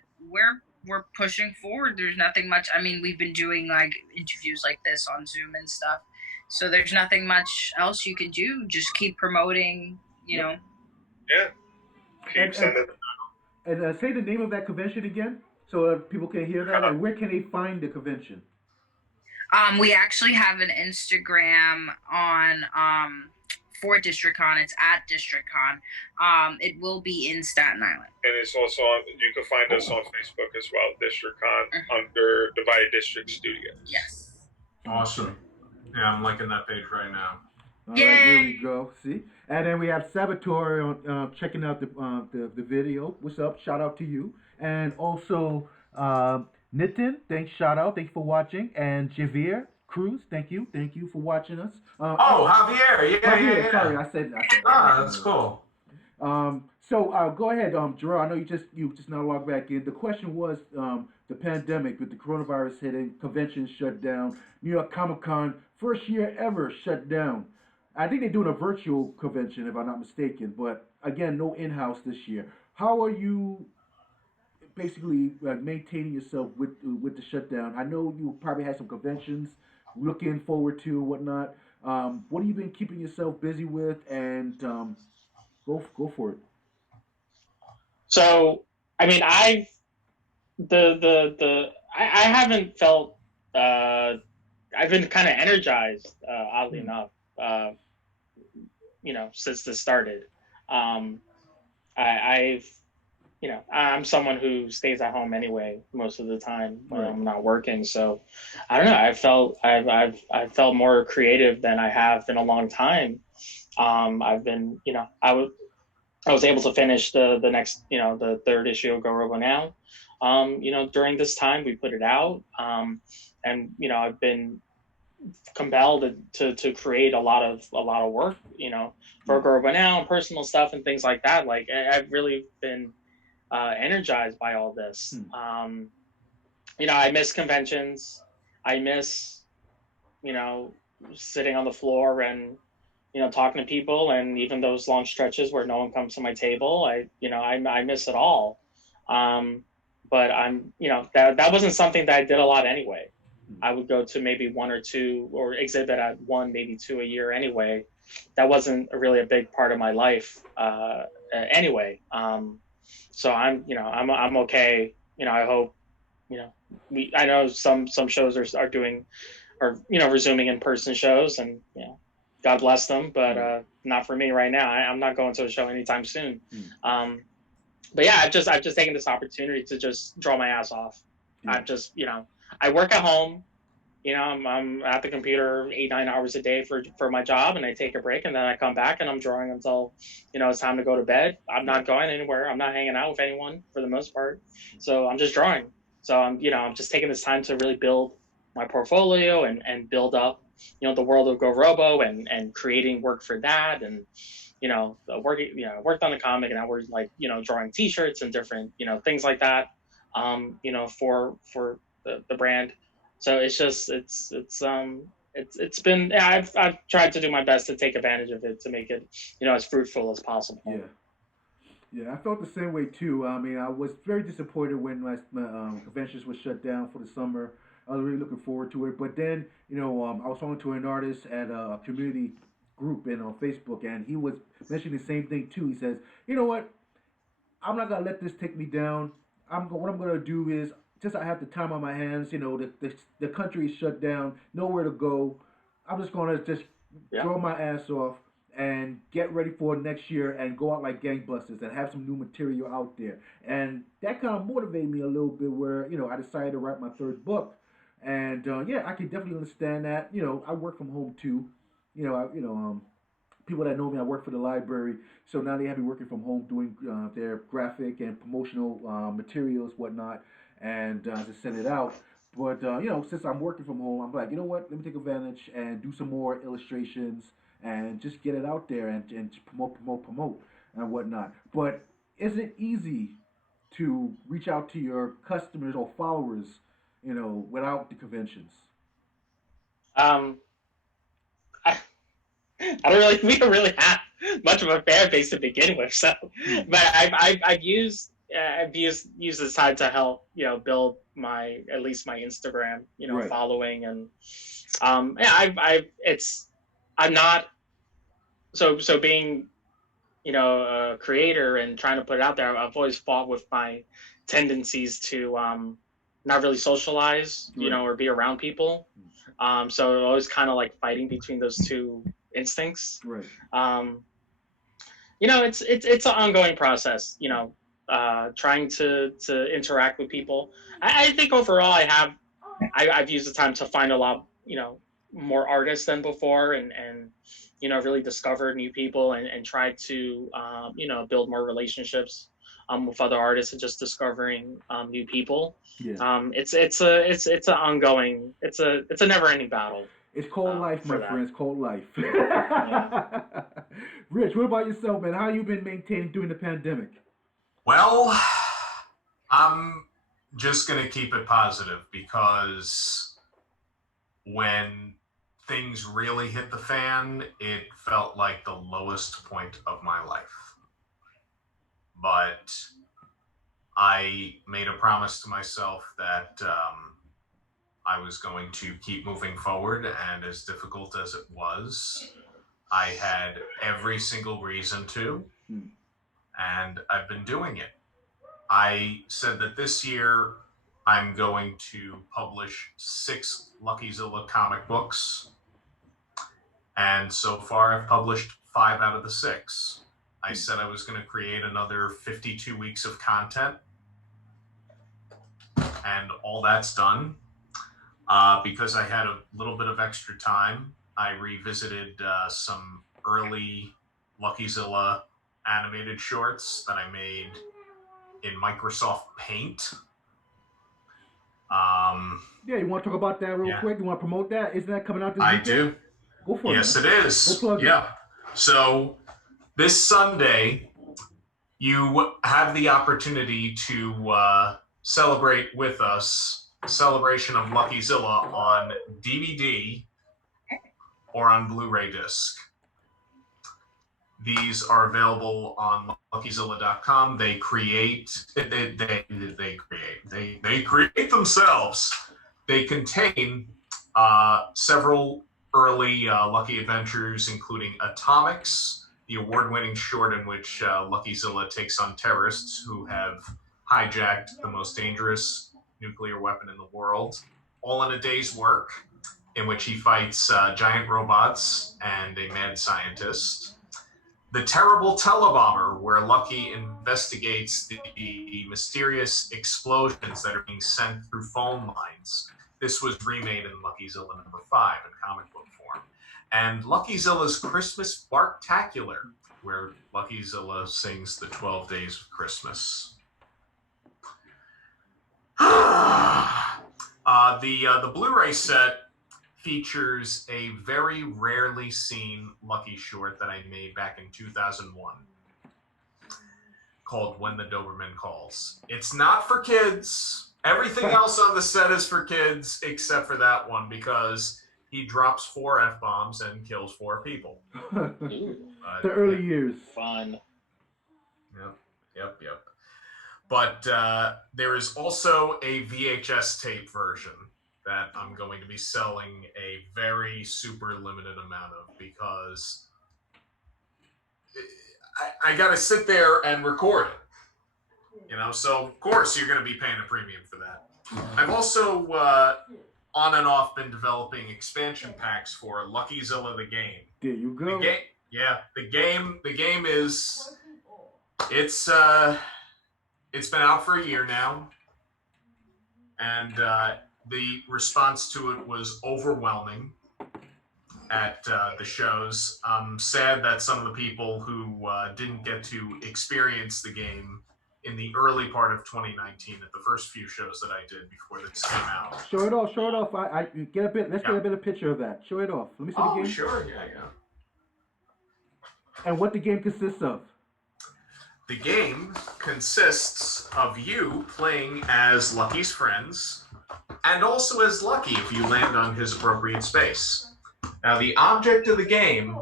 we're pushing forward. There's nothing much. I mean, we've been doing like interviews like this on Zoom and stuff. So there's nothing much else you can do. Just keep promoting, you know. Yeah. Keep sending. And say the name of that convention again, so people can hear that. And where can they find the convention? We actually have an Instagram on for DistrictCon. It's at DistrictCon. It will be in Staten Island. And it's also on, you can find us on Facebook as well, DistrictCon, under Divided District Studios. Yes. Awesome. Yeah, I'm liking that page right now. All right, here we go. See, and then we have Salvatore on checking out the video. What's up? Shout out to you, and also Nitin. Thanks, shout out. Thanks for watching, and Javier Cruz. Thank you for watching us. Javier. Yeah. Sorry, I said. That's cool. So go ahead, Gerard. I know you just now logged back in. The question was the pandemic with the coronavirus hitting, conventions shut down, New York Comic Con first year ever shut down. I think they're doing a virtual convention, if I'm not mistaken, but again, no in-house this year. How are you basically maintaining yourself with the shutdown? I know you probably had some conventions looking forward to and whatnot. What have you been keeping yourself busy with? And go for it. So, I mean, I haven't felt. I've been kind of energized, oddly enough. Since this started. I'm someone who stays at home anyway most of the time when I'm not working. So I don't know. I've felt more creative than I have in a long time. I've been, I was able to finish the next, the third issue of Go Robo Now. During this time we put it out. And I've been compelled to create a lot of work, for Go Robo Now and personal stuff and things like that. Like I've really been energized by all this. I miss conventions. I miss, sitting on the floor and, talking to people, and even those long stretches where no one comes to my table. I miss it all. But that wasn't something that I did a lot anyway. I would go to maybe one or two, or exhibit at one, maybe two a year anyway. That wasn't really a big part of my life anyway. So I'm okay. I hope, I know some shows are doing, or, resuming in-person shows, and, God bless them, but not for me right now. I'm not going to a show anytime soon. But yeah, I've just taken this opportunity to just draw my ass off. I've just, I work at home, I'm at the computer 8-9 hours a day for my job, and I take a break, and then I come back and I'm drawing until, it's time to go to bed. I'm not going anywhere. I'm not hanging out with anyone for the most part. So I'm just drawing. So I'm just taking this time to really build my portfolio and build up, the world of Go Robo and creating work for that. And, worked on the comic, and I was like, drawing t-shirts and different, things like that, for the brand. So it's just, it's been, I've tried to do my best to take advantage of it to make it, as fruitful as possible. Yeah, I felt the same way too. I mean, I was very disappointed when my conventions were shut down for the summer. I was really looking forward to it. But then, I was talking to an artist at a community group and on Facebook, and he was mentioning the same thing too. He says, you know what? I'm not going to let this take me down. what I'm gonna do is just I have the time on my hands. You know, the country is shut down, nowhere to go. I'm just gonna just Yeah. throw my ass off and get ready for next year and go out like gangbusters and have some new material out there. And that kind of motivated me a little bit. Where I decided to write my third book, and yeah, I can definitely understand that. I work from home too. People that know me, I work for the library, so now they have me working from home doing their graphic and promotional materials, whatnot, and to send it out. But since I'm working from home, I'm like, you know what? Let me take advantage and do some more illustrations and just get it out there and promote and whatnot. But is it easy to reach out to your customers or followers, without the conventions? Um, I, I don't really, we don't really have much of a fan base to begin with. So, Hmm. but I've used this time to help build my at least my Instagram Right. following. And yeah, I'm not so being a creator and trying to put it out there. I've always fought with my tendencies to not really socialize, Right. or be around people. So always kind of like fighting between those two instincts. Right. Um, it's an ongoing process. Trying to interact with people. I think overall, I've used the time to find a lot, more artists than before, and really discover new people, and try to build more relationships with other artists, and just discovering new people. Yeah. It's an ongoing, it's a never ending battle It's called life, my for that. friend. It's called life. Yeah. Rich, what about yourself, man? How you been maintaining during the pandemic? Well, I'm just going to keep it positive because when things really hit the fan, it felt like the lowest point of my life. But I made a promise to myself that I was going to keep moving forward, and as difficult as it was, I had every single reason to, Hmm. and I've been doing it. I said that this year I'm going to publish 6 LuckyZilla comic books, and so far I've published 5 out of the 6. I said I was going to create another 52 weeks of content, and all that's done. Because I had a little bit of extra time, I revisited some early LuckyZilla animated shorts that I made in Microsoft Paint. Yeah, you want to talk about that real Yeah, quick? You want to promote that? Isn't that coming out this I weekend? do. Go for Yes, it, man. it Go is. plug it. Yeah. So this Sunday, you have the opportunity to celebrate with us a celebration of LuckyZilla on DVD or on Blu-ray disc. These are available on LuckyZilla.com. They create themselves. They contain several early Lucky adventures, including Atomics, the award-winning short in which LuckyZilla takes on terrorists who have hijacked the most dangerous nuclear weapon in the world, all in a day's work, in which he fights giant robots and a mad scientist. The Terrible Telebomber, where Lucky investigates the mysterious explosions that are being sent through phone lines. This was remade in LuckyZilla #5 in comic book form. And LuckyZilla's Christmas Barktacular, where LuckyZilla sings the 12 Days of Christmas. The Blu-ray set features a very rarely seen Lucky short that I made back in 2001 called When the Doberman Calls. It's not for kids. Everything else on the set is for kids except for that one because he drops 4 F-bombs and kills 4 people. Ooh, The early years. fun. Yep. But there is also a VHS tape version that I'm going to be selling a very super limited amount of because I got to sit there and record it. So of course you're going to be paying a premium for that. I've also on and off been developing expansion packs for Luckyzilla the game. There you go. The game is it's been out for a year now, and the response to it was overwhelming at the shows. I'm sad that some of the people who didn't get to experience the game in the early part of 2019 at the first few shows that I did before this came out. Show it off. Show it off. I get a bit. Let's get a better picture of that. Show it off. Let me see the game. Oh, sure. Yeah. And what the game consists of. The game consists of you playing as Lucky's friends, and also as Lucky if you land on his appropriate space. Now, the object of the game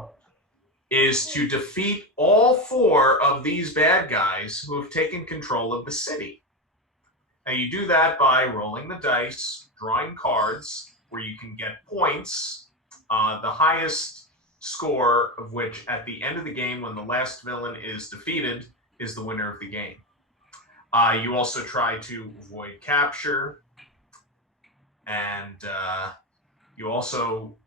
is to defeat all 4 of these bad guys who have taken control of the city. Now, you do that by rolling the dice, drawing cards, where you can get points, the highest score of which at the end of the game, when the last villain is defeated, is the winner of the game. You also try to avoid capture, and you also,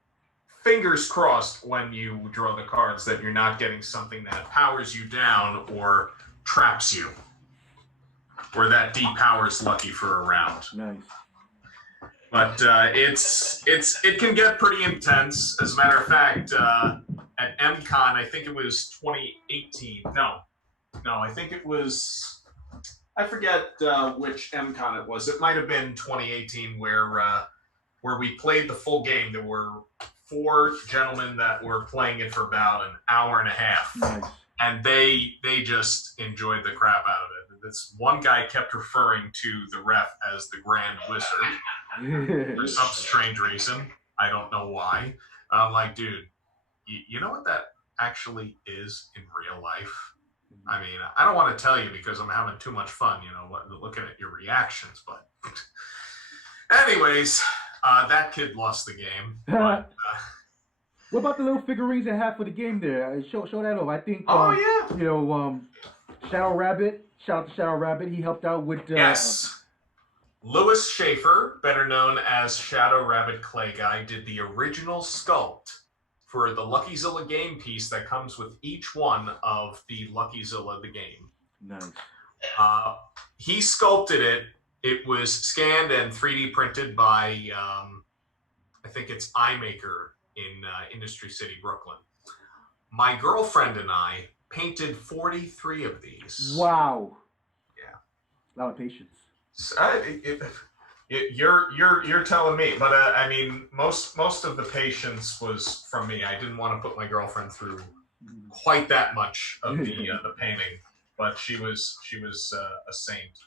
fingers crossed when you draw the cards, that you're not getting something that powers you down or traps you, or that depowers Lucky for a round. Nice. But it can get pretty intense. As a matter of fact, at MCon, I think it was 2018. No, I think it was. I forget which MCon it was. It might have been 2018, where we played the full game. There were 4 gentlemen that were playing it for about an hour and a half, Nice. and they just enjoyed the crap out of it. This one guy kept referring to the ref as the Grand Wizard for some strange reason. I don't know why. I'm like, dude, you know what that actually is in real life? I mean, I don't want to tell you because I'm having too much fun, looking at your reactions. But anyways, that kid lost the game. But, what about the little figurines they have for the game there? Show that off. I think. Shadow Rabbit. Shout out to Shadow Rabbit. He helped out with. Yes. Louis Schaefer, better known as Shadow Rabbit Clay Guy, did the original sculpt for the Luckyzilla game piece that comes with each one of the Luckyzilla the game. Nice. He sculpted it. It was scanned and 3D printed by, I think it's iMaker in Industry City, Brooklyn. My girlfriend and I painted 43 of these. Wow. Yeah. A lot of patience. You're telling me, but I mean, most of the patience was from me. I didn't want to put my girlfriend through quite that much of the painting, but she was a saint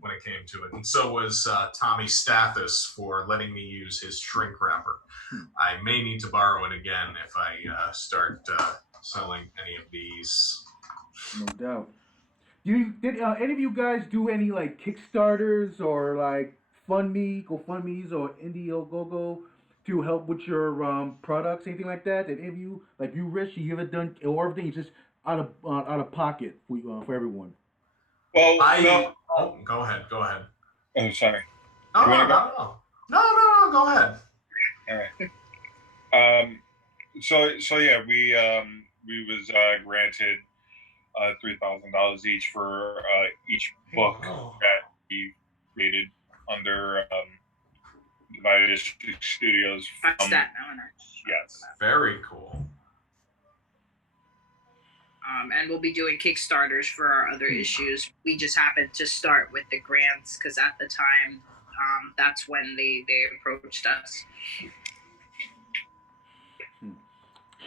when it came to it, and so was Tommy Stathis for letting me use his shrink wrapper. I may need to borrow it again if I start selling any of these. No doubt. Did any of you guys do any like Kickstarters or like GoFundMes or Indiegogo to help with your products, anything like that? Did any of you, like you, Rich, you ever done, or everything is just out of pocket for everyone? Well, Oh, go ahead. Oh, sorry. No, go ahead. All right. So yeah, we was granted $3,000 each for each book that we created under Divided Studios. That's that now. Yes. Very cool. And we'll be doing Kickstarters for our other issues. We just happened to start with the grants because at the time, that's when they approached us.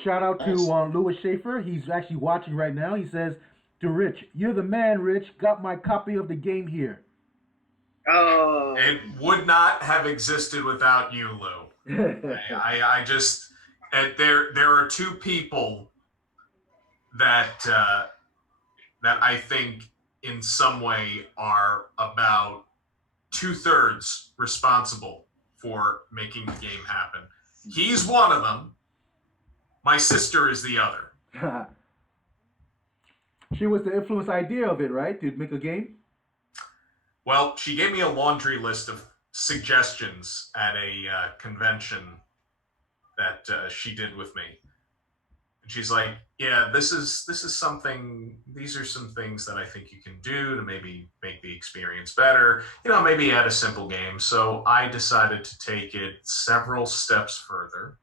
Shout out to Louis Schaefer. He's actually watching right now. He says to Rich, "You're the man, Rich. Got my copy of the game here." Oh. It would not have existed without you, Lou. I just there are 2 people that I think in some way are about 2/3 responsible for making the game happen. He's one of them. My sister is the other. She was the influence idea of it, right? To make a game? Well, she gave me a laundry list of suggestions at a convention that she did with me. And she's like, "Yeah, this is something. These are some things that I think you can do to maybe make the experience better. Maybe add a simple game." So I decided to take it several steps further,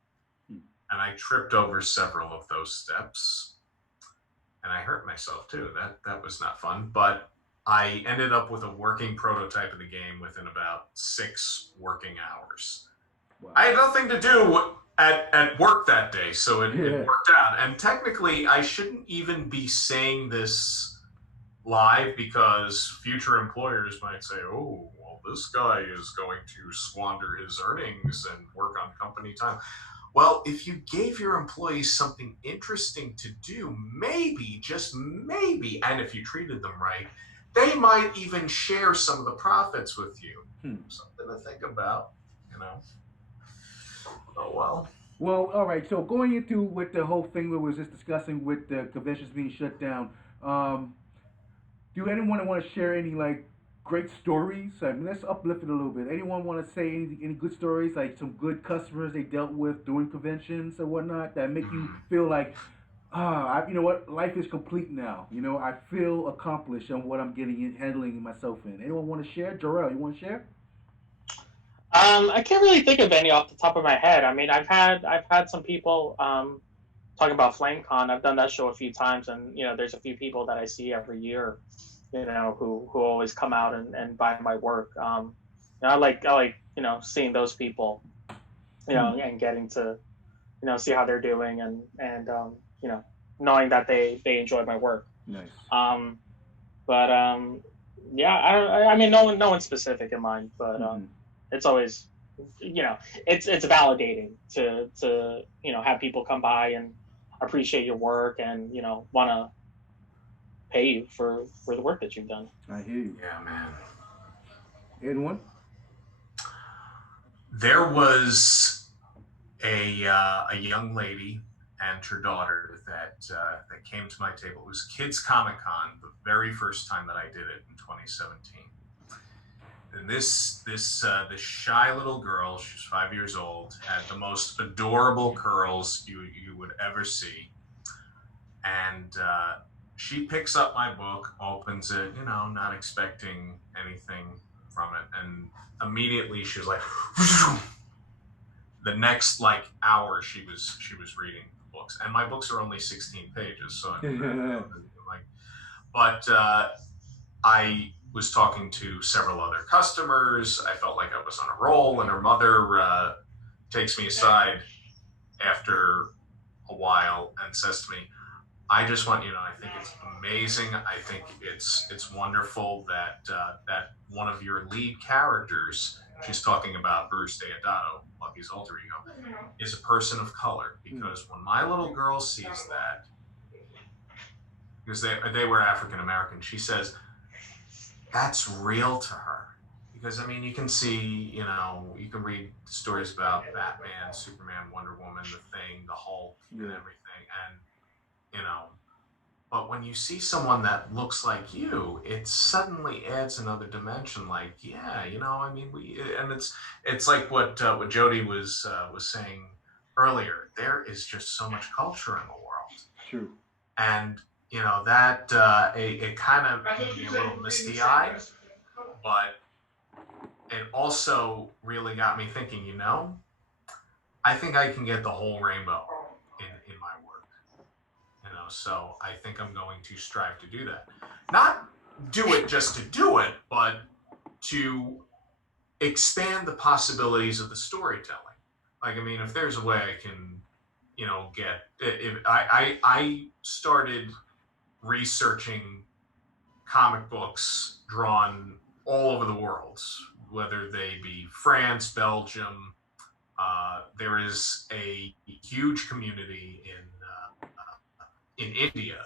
and I tripped over several of those steps, and I hurt myself too. That was not fun, but I ended up with a working prototype of the game within about 6 working hours. Wow. I had nothing to do at work that day, so it worked out. And technically, I shouldn't even be saying this live because future employers might say, "Oh, well, this guy is going to squander his earnings and work on company time." Well, if you gave your employees something interesting to do, maybe, just maybe, and if you treated them right, they might even share some of the profits with you. Something to think about, you know. Oh, well. Well, all right. So going into with the whole thing we was just discussing with the conventions being shut down, do anyone want to share any like great stories? I mean, let's uplift it a little bit. Anyone want to say any good stories, like some good customers they dealt with during conventions or whatnot that make you feel like, you know what, life is complete now. I feel accomplished on what I'm getting in, handling myself in. Anyone want to share? Jarrell, you want to share? I can't really think of any off the top of my head. I mean, I've had some people talking about FlameCon. I've done that show a few times, and there's a few people that I see every year, who always come out and buy my work. I like seeing those people, and getting to see how they're doing, and knowing that they enjoy my work. Nice. But yeah, I mean, no one specific in mind, but it's always, it's validating to have people come by and appreciate your work and want to pay you for the work that you've done. I hear you. Yeah, man. Anyone? There was a young lady and her daughter that came to my table. It was Kids Comic Con, the very first time that I did it in 2017. And this shy little girl, she was 5 years old, had the most adorable curls you would ever see. And she picks up my book, opens it, not expecting anything from it, and immediately she was like, the next hour she was reading the books, and my books are only 16 pages, so but I was talking to several other customers. I felt like I was on a roll, and her mother takes me aside after a while and says to me, "I just want I think it's amazing. I think it's wonderful that that one of your lead characters," she's talking about Bruce Deodato, Bucky's alter ego, "is a person of color, because when my little girl sees that, because they were African American, she says that's real to her." Because I mean, you can see, you can read stories about Batman, Superman, Wonder Woman, the Thing, the Hulk, and everything, and but when you see someone that looks like you, it suddenly adds another dimension. Like, yeah, I mean, and it's like what Jody was saying earlier. There is just so much culture in the world. True. And that it kind of made me a little misty-eyed, but it also really got me thinking. I think I can get the whole rainbow in my work. So I think I'm going to strive to do that. Not do it just to do it, but to expand the possibilities of the storytelling. Like, I mean, if there's a way I can, get, if I started researching comic books drawn all over the world, whether they be France, Belgium. There is a huge community in India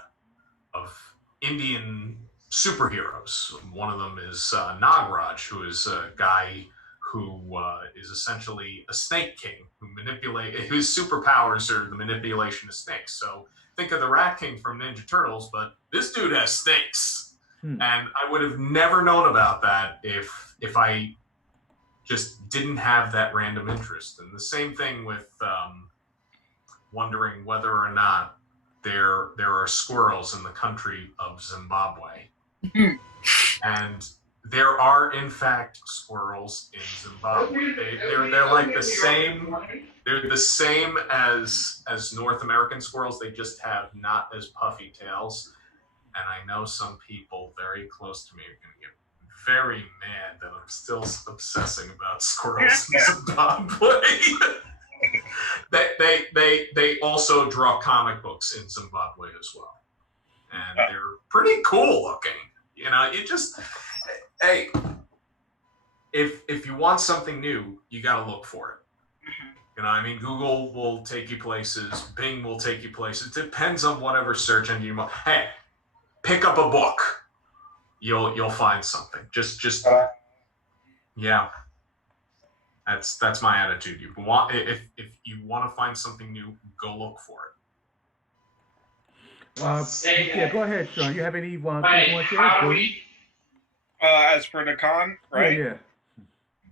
of Indian superheroes. One of them is Nagraj, who is a guy who is essentially a snake king his superpowers are the manipulation of snakes. So think of the Rat King from Ninja Turtles, but this dude has snakes. And I would have never known about that if I just didn't have that random interest. And the same thing with wondering whether or not there are squirrels in the country of Zimbabwe. And there are, in fact, squirrels in Zimbabwe. They're like the same. They're the same as North American squirrels. They just have not as puffy tails. And I know some people very close to me are going to get very mad that I'm still obsessing about squirrels in Zimbabwe. They also draw comic books in Zimbabwe as well, and they're pretty cool looking. You know, you just hey, if you want something new, you got to look for it. You know, I mean, Google will take you places, Bing will take you places. It depends on whatever search engine you want. Hey, pick up a book. You'll find something. Just yeah. That's my attitude. If you want to find something new, go look for it. Yeah, go ahead, Sean. You have any things you want to share? As per the con, right? Yeah.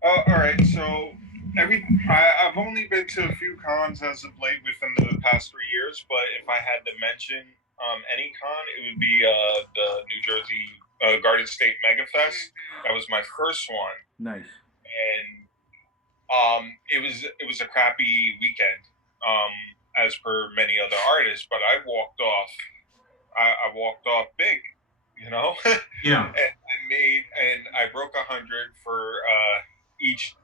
All right. So I've only been to a few cons as of late within the past 3 years, but if I had to mention any con, it would be the New Jersey Garden State Mega Fest. That was my first one. Nice. And it was a crappy weekend, as per many other artists. But I walked off big, you know. Yeah. and I broke 100 for each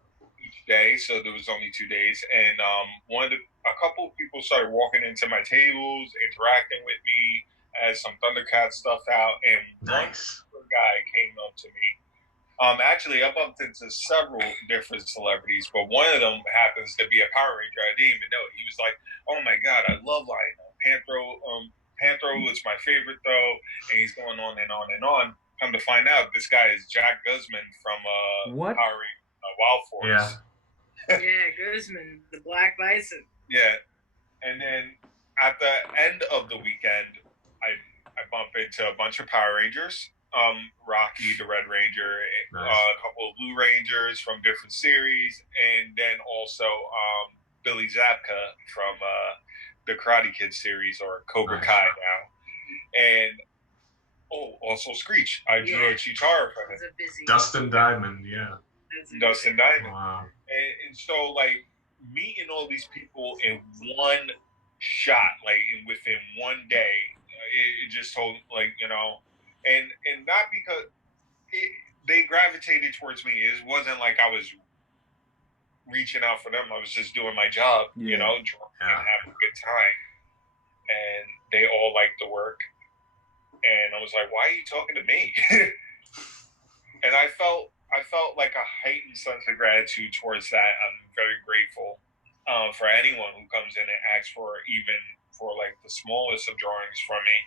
day, so there was only 2 days. And a couple of people started walking into my tables, interacting with me as some Thundercat stuff out, and nice. One guy came up to me. Actually, I bumped into several different celebrities, but one of them happens to be a Power Ranger. I didn't even know it. He was like, "Oh my God, I love Panthro. Panthro is my favorite though," and he's going on and on and on. Come to find out, this guy is Jack Guzman from Power Ranger Wild Force. Yeah, Guzman, the Black Bison. Yeah, and then at the end of the weekend, I bump into a bunch of Power Rangers. Rocky the Red Ranger, nice. A couple of Blue Rangers from different series, and then also Billy Zabka from the Karate Kid series, or Cobra Kai now. And also Screech. I drew a Chitara from him. Dustin Diamond, yeah. Dustin Diamond. Wow. And so, like, meeting all these people in one shot, like within one day, it just told, like, you know. And not because they gravitated towards me. It wasn't like I was reaching out for them. I was just doing my job, you know, and having a good time. And they all liked the work. And I was like, why are you talking to me? And I felt like a heightened sense of gratitude towards that. I'm very grateful for anyone who comes in and asks for like the smallest of drawings from me.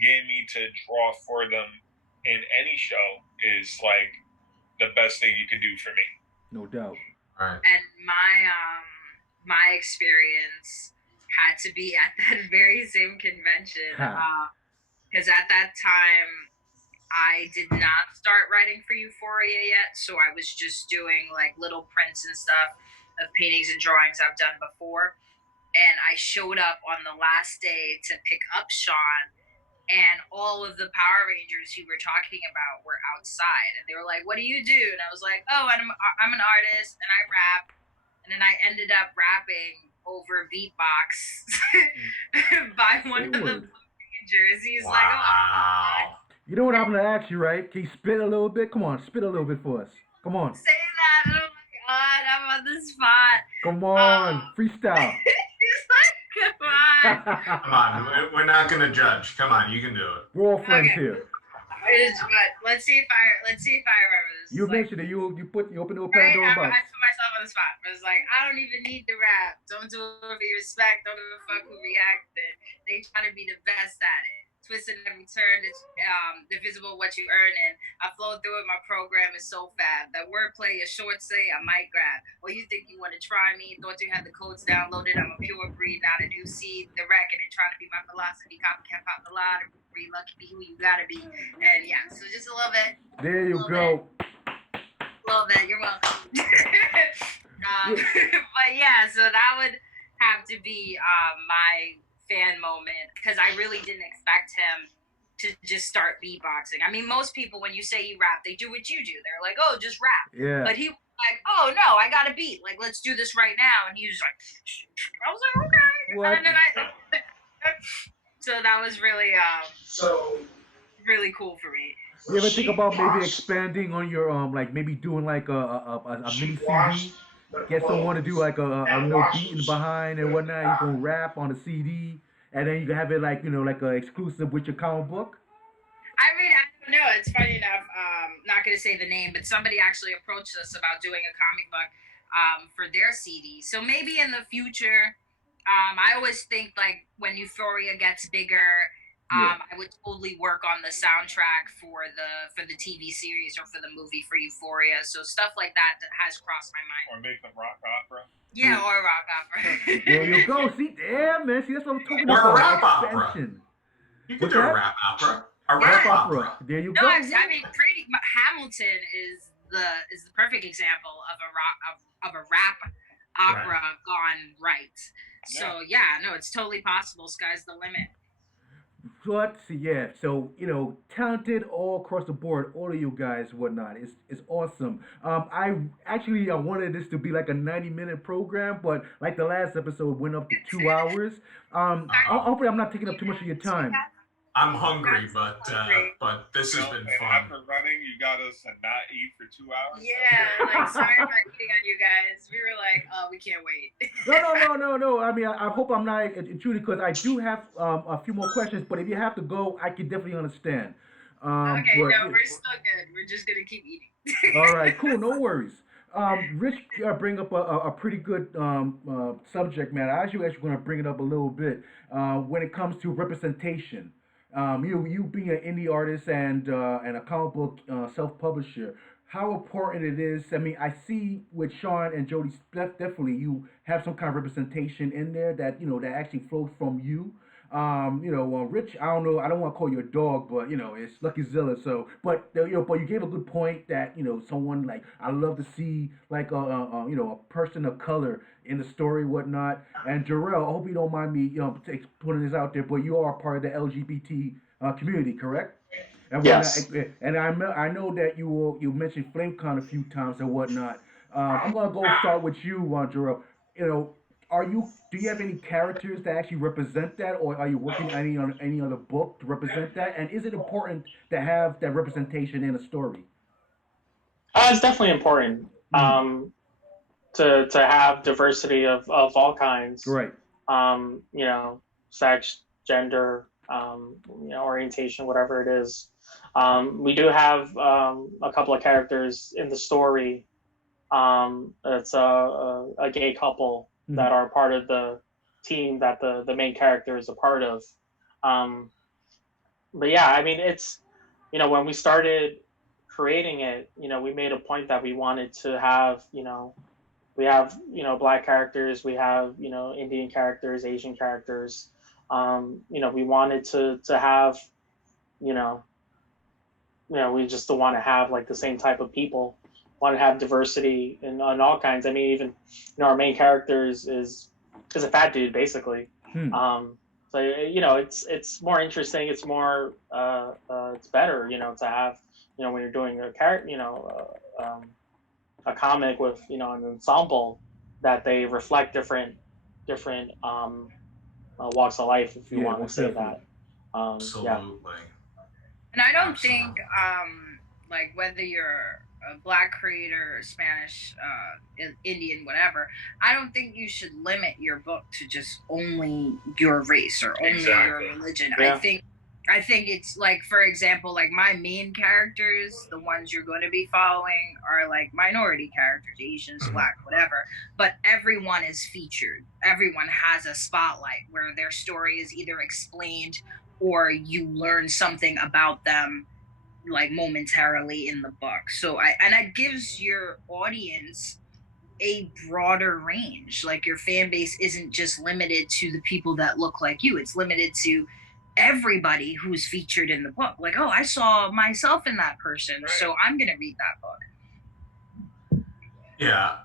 Getting me to draw for them in any show is like the best thing you could do for me. No doubt. Right. And my experience had to be at that very same convention, because at that time I did not start writing for Euphoria yet, so I was just doing like little prints and stuff of paintings and drawings I've done before. And I showed up on the last day to pick up Sean, and all of the Power Rangers you were talking about were outside. And they were like, "What do you do?" And I was like, "Oh, I'm an artist, and I rap." And then I ended up rapping over beatbox by one of the Rangers. He's like, "Oh, you know what I'm gonna ask you, right? Can you spit a little bit? Come on, spit a little bit for us. Come on. Say that. Oh my God, I'm on the spot. Come on, freestyle. He's like, come on. Come on, we're not gonna judge. Come on, you can do it. We're all friends here. Let's see if I remember this. You mentioned it. You open the Pandora box. I put myself on the spot. I was like, I don't even need to rap. Don't do it for your respect. Don't give a fuck who reacted. They try to be the best at it. Twisted every turn. It's divisible what you earn, and I flow through it. My program is so fab. That wordplay is short say I might grab. Well, you think you want to try me? Thought you had the codes downloaded. I'm a pure breed, not a new seed. The record and trying to be my philosophy. Copycat pop the lot. Be lucky, be who you gotta be. And yeah, so just a little bit. There you go. A little bit. You're welcome. But yeah, so that would have to be my fan moment because I really didn't expect him to just start beatboxing. I mean, most people when you say you rap, they do what you do. They're like, "Oh, just rap." Yeah. But he was like, "Oh no, I got a beat. Like, let's do this right now." And he was like, "I was like, okay." What? And then so that was really really cool for me. You ever think about maybe expanding on your like maybe doing like a mini CD? Get someone to do like a little beat in behind and whatnot. You can rap on the CD, and then you can have it like like a exclusive with your comic book. I mean, I don't know. It's funny enough. Not going to say the name, but somebody actually approached us about doing a comic book for their CD. So maybe in the future, I always think like when Euphoria gets bigger, I would totally work on the soundtrack for the TV series or for the movie for Euphoria. So stuff like that has crossed my mind. Or make them rock opera. Yeah, or rock opera. There you go. See, damn man. See, that's what I'm talking Or about. a rap opera. Expansion. You could What's do a that? rap opera. A Yeah. rap Rap opera. opera. There you No, go. I mean, Hamilton is the perfect example of a rap opera gone right. So yeah, no, it's totally possible. Sky's the limit. But yeah, so talented all across the board, all of you guys, whatnot. It's awesome. I actually wanted this to be like a 90-minute program, but like the last episode went up to 2 hours. Hopefully I'm not taking up too much of your time. I'm hungry, but this has been fun. After running, you got us to not eat for 2 hours. Yeah, like sorry about eating on you guys. We were like, oh, we can't wait. No. I mean, I hope I'm not intruding because I do have a few more questions. But if you have to go, I can definitely understand. Okay, no, we're still good. We're just gonna keep eating. All right, cool, no worries. Rich bring up a pretty good subject matter. I actually going to bring it up a little bit when it comes to representation. You being an indie artist and a comic book self-publisher, how important it is. I mean, I see with Sean and Jody, definitely you have some kind of representation in there that that actually flows from you. Rich, I don't know, I don't want to call you a dog, but it's Lucky Zilla. So, but but you gave a good point that someone like I love to see like a person of color in the story, whatnot. And Jarrell, I hope you don't mind me putting this out there, but you are part of the LGBT community, correct? And Yes. and I know that you mentioned FlameCon a few times and whatnot. I'm gonna go start with you, Jarrell. Do you have any characters that actually represent that, or are you working on any other book to represent that? And is it important to have that representation in a story? It's definitely important to have diversity of all kinds. Right. Sex, gender, orientation, whatever it is. We do have a couple of characters in the story. It's a gay couple that are part of the team that the main character is a part of. But yeah, I mean, it's, when we started creating it, we made a point that we wanted to have, we have, Black characters, we have, Indian characters, Asian characters. We wanted to have, we just don't want to have like the same type of people. Want to have diversity in on all kinds. I mean, even our main character is a fat dude basically. So it's more interesting. It's more it's better to have when you're doing a character a comic with an ensemble that they reflect different walks of life, if you want to say that. Absolutely. Yeah. And I don't think like whether you're a Black creator, Spanish, Indian, whatever, I don't think you should limit your book to just only your race or only your religion. Yeah. I think it's like, for example, like my main characters, the ones you're going to be following are like minority characters, Asians, Black, whatever, but everyone is featured. Everyone has a spotlight where their story is either explained or you learn something about them like momentarily in the book. So it gives your audience a broader range. Like your fan base isn't just limited to the people that look like you. It's limited to everybody who's featured in the book. Like, oh, I saw myself in that person, Right. so I'm gonna read that book. Yeah,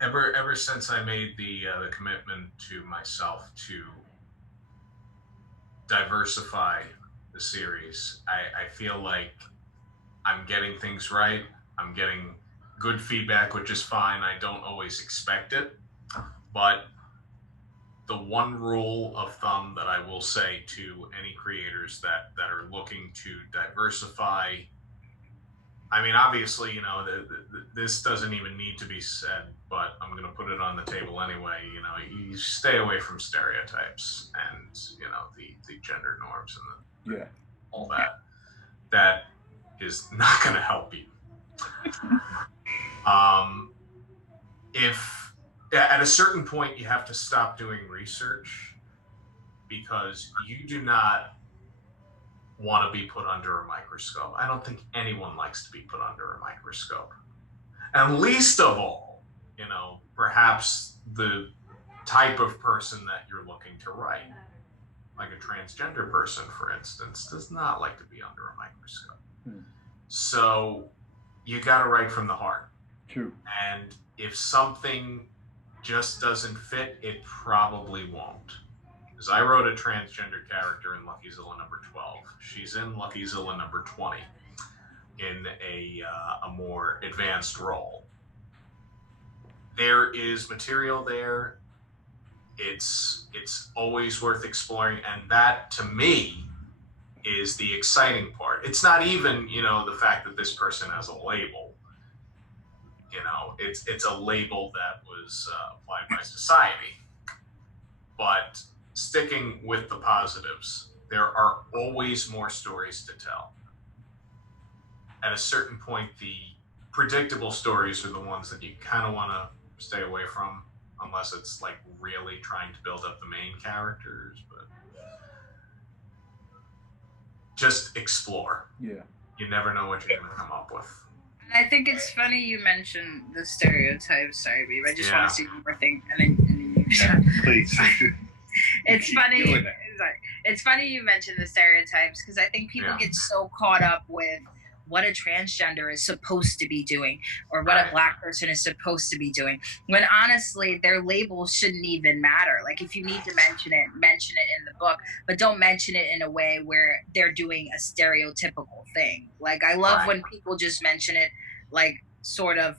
ever since I made the commitment to myself to diversify the series, I feel like I'm getting things right. I'm getting good feedback, which is fine. I don't always expect it, but the one rule of thumb that I will say to any creators that are looking to diversify, I mean, obviously, this doesn't even need to be said, but I'm going to put it on the table anyway. You stay away from stereotypes and the gender norms and Yeah. all that. That is not going to help you. If at a certain point you have to stop doing research because you do not want to be put under a microscope. I don't think anyone likes to be put under a microscope. And least of all, perhaps the type of person that you're looking to write. Like a transgender person, for instance, does not like to be under a microscope. So you got to write from the heart. True. And if something just doesn't fit, it probably won't. Because I wrote a transgender character in Lucky Zilla number 12. She's in Lucky Zilla number 20 in a more advanced role. There is material there. It's always worth exploring, and that to me is the exciting part. It's not even the fact that this person has a label. It's a label that was applied by society. But sticking with the positives, there are always more stories to tell. At a certain point, the predictable stories are the ones that you kind of want to stay away from, unless it's like really trying to build up the main characters. But just explore. Yeah. You never know what you're going to come up with. I think it's funny you mentioned the stereotypes. Sorry, babe. I just want to say one more thing, and then you. Yeah, please. It's funny. Doing that. Sorry. It's funny you mentioned the stereotypes because I think people get so caught up with what a transgender is supposed to be doing or what a black person is supposed to be doing, when honestly their labels shouldn't even matter. Like, if you need to mention it in the book, but don't mention it in a way where they're doing a stereotypical thing. Like, I love when people just mention it like sort of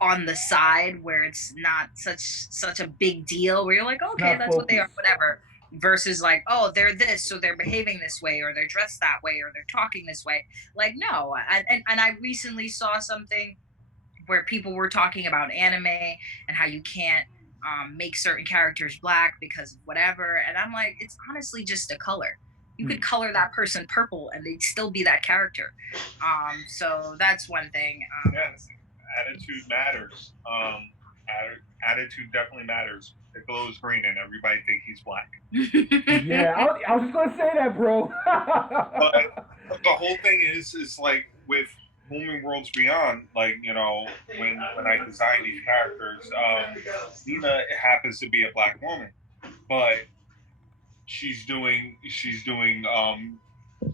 on the side where it's not such a big deal, where you're like, okay, that's what they are, whatever, versus like, oh, they're this, so they're behaving this way, or they're dressed that way, or they're talking this way. Like, no. And I recently saw something where people were talking about anime and how you can't make certain characters black because of whatever, and I'm like, it's honestly just a color. You could color that person purple and they'd still be that character. So that's one thing. Yes, attitude matters. Attitude definitely matters. It glows green and everybody think he's black. Yeah, I was just gonna say that, bro. But the whole thing is like with Home and Worlds Beyond, like, when I designed these characters, Nina happens to be a black woman, but she's doing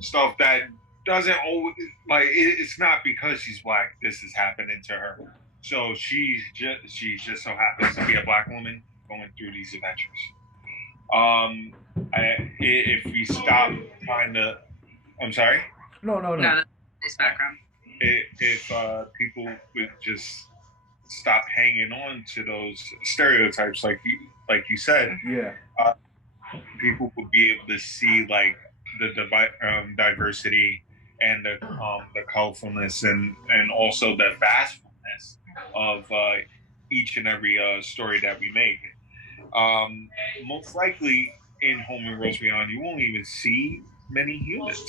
stuff that doesn't always, like, it's not because she's black this is happening to her. So she just so happens to be a black woman going through these adventures. If we stop trying to, I'm sorry. No. This background. If people would just stop hanging on to those stereotypes, like you said, people would be able to see like the diversity and the colorfulness and also the vastness of each and every story that we make. Most likely in Home and Worlds Beyond, you won't even see many humans.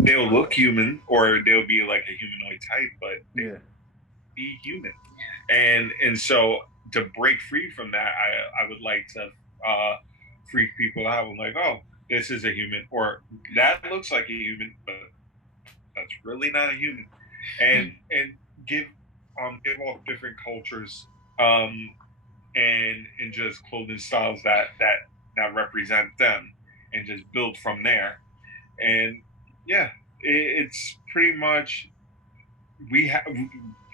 They'll look human, or they'll be like a humanoid type, but they'll be human. And so to break free from that, I would like to freak people out. I'm like, oh, this is a human, or that looks like a human, but that's really not a human. And give off different cultures and just clothing styles that represent them, and just build from there. And yeah, it's pretty much we have,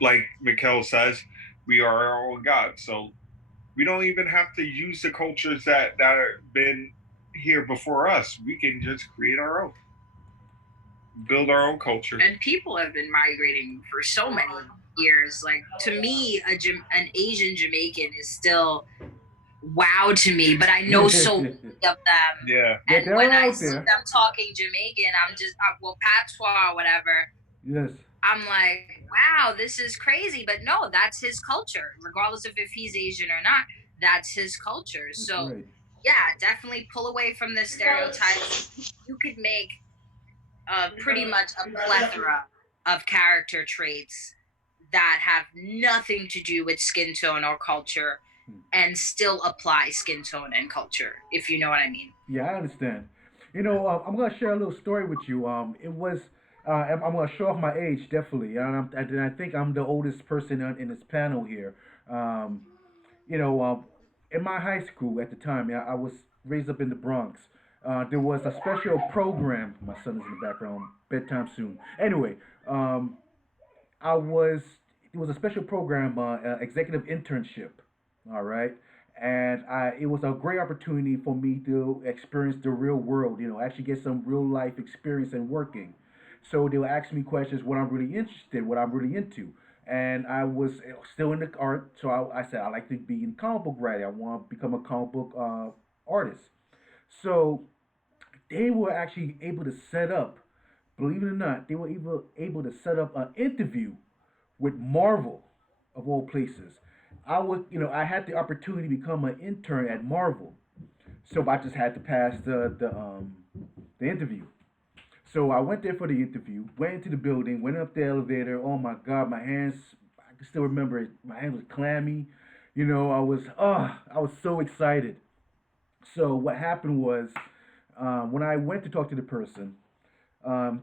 like McKel says, we are our own god. So we don't even have to use the cultures that have been here before us. We can just create our own, build our own culture. And people have been migrating for so many years. Like, to me, an Asian Jamaican is still wow to me, but I know so many of them. Yeah. And when I see them talking Jamaican, I'm just, well, patois or whatever. Yes. I'm like, wow, this is crazy. But no, that's his culture, regardless of if he's Asian or not. That's his culture. That's so, right. yeah, definitely pull away from the stereotypes. You could make pretty much a plethora of character traits that have nothing to do with skin tone or culture, and still apply skin tone and culture, if you know what I mean. Yeah, I understand. You know, I'm gonna share a little story with you. It was I'm gonna show off my age definitely, and I think I'm the oldest person in this panel here. Um, you know, in my high school at the time, yeah, I was raised up in the Bronx. There was a special program. My son is in the background. Bedtime soon. Anyway, I was it was a special program, executive internship. All right, and it was a great opportunity for me to experience the real world. You know, actually get some real life experience and working. So they would ask me questions what I'm really interested, what I'm really into. And I was still in the art, so I said I like to be in comic book writing. I want to become a comic book artist. So they were actually able to set up, believe it or not, they were able to set up an interview with Marvel, of all places. I had the opportunity to become an intern at Marvel, so I just had to pass the interview. So I went there for the interview, went into the building, went up the elevator. Oh my God, my hands, I can still remember it. My hand was clammy. You know, I was so excited. So what happened was, when I went to talk to the person,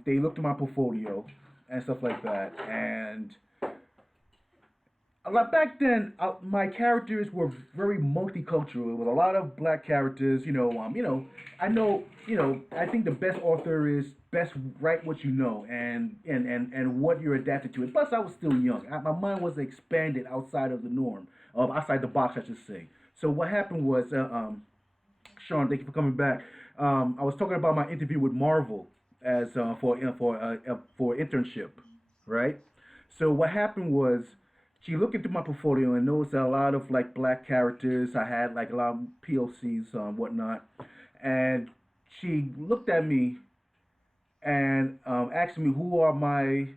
they looked at my portfolio and stuff like that. And like back then, my characters were very multicultural. It was a lot of black characters. I know, I think the best author is best write what you know and what you're adapted to. And plus, I was still young. My mind was expanded outside of the norm, outside the box, I should say. So what happened was, Sean, thank you for coming back. I was talking about my interview with Marvel as for internship, right? So what happened was she looked into my portfolio and noticed a lot of like black characters. I had like a lot of POCs, whatnot, and she looked at me and asked me who are my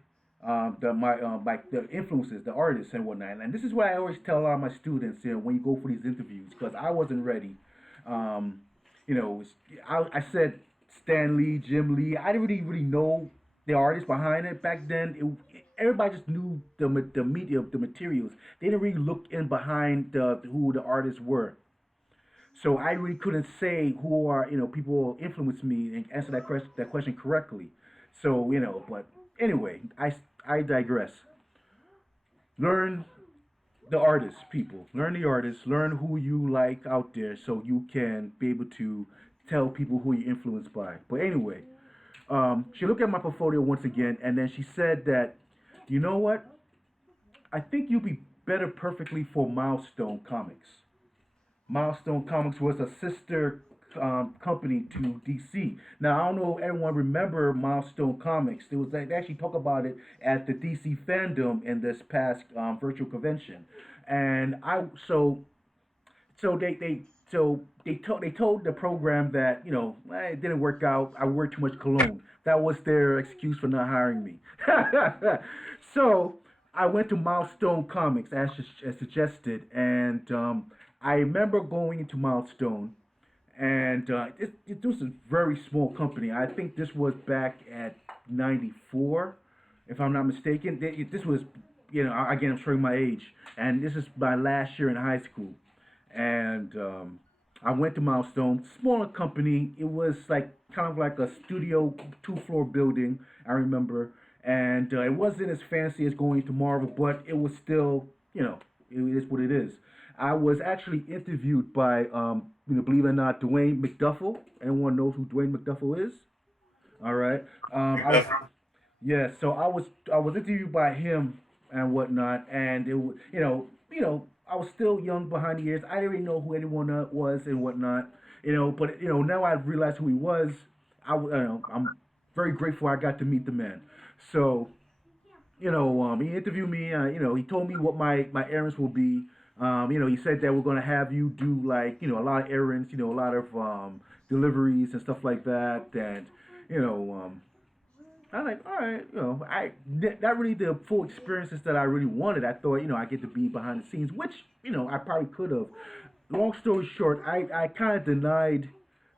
like the influences, the artists and whatnot. And this is what I always tell a lot of my students, when you go for these interviews, because I wasn't ready. Um, I said Stan Lee, Jim Lee. I didn't really know the artists behind it back then. Everybody just knew the media, the materials. They didn't really look in behind who the artists were. So I really couldn't say who are people who influenced me and answer that question correctly. So but anyway, I digress. Learn the artists, people. Learn the artists. Learn who you like out there, so you can be able to tell people who you're influenced by. But anyway, she looked at my portfolio once again, and then she said that, you know what? I think you'll be better perfectly for Milestone Comics. Milestone Comics was a sister company to DC. Now I don't know if everyone remember Milestone Comics. They actually talk about it at the DC fandom in this past virtual convention, and I so they told the program that it didn't work out. I wore too much cologne. That was their excuse for not hiring me. So I went to Milestone Comics as suggested, and I remember going into Milestone, and it was a very small company. I think this was back at '94, if I'm not mistaken. This was, again, I'm showing my age, and this is my last year in high school, and I went to Milestone, smaller company. It was like kind of like a studio, two-floor building. I remember, and it wasn't as fancy as going to Marvel, but it was still, it is what it is. I was actually interviewed by, believe it or not, Dwayne McDuffel. Anyone knows who Dwayne McDuffel is? All right. I was, yeah. So I was interviewed by him and whatnot, and it was, I was still young behind the ears. I didn't really know who anyone was and whatnot. But now I realize who he was. I'm very grateful I got to meet the man. So he interviewed me. He told me what my errands will be. He said that we're gonna have you do like a lot of errands, a lot of deliveries and stuff like that. And you know, I'm like, all right, not really the full experiences that I really wanted. I thought I get to be behind the scenes, which I probably could have. Long story short, I kind of denied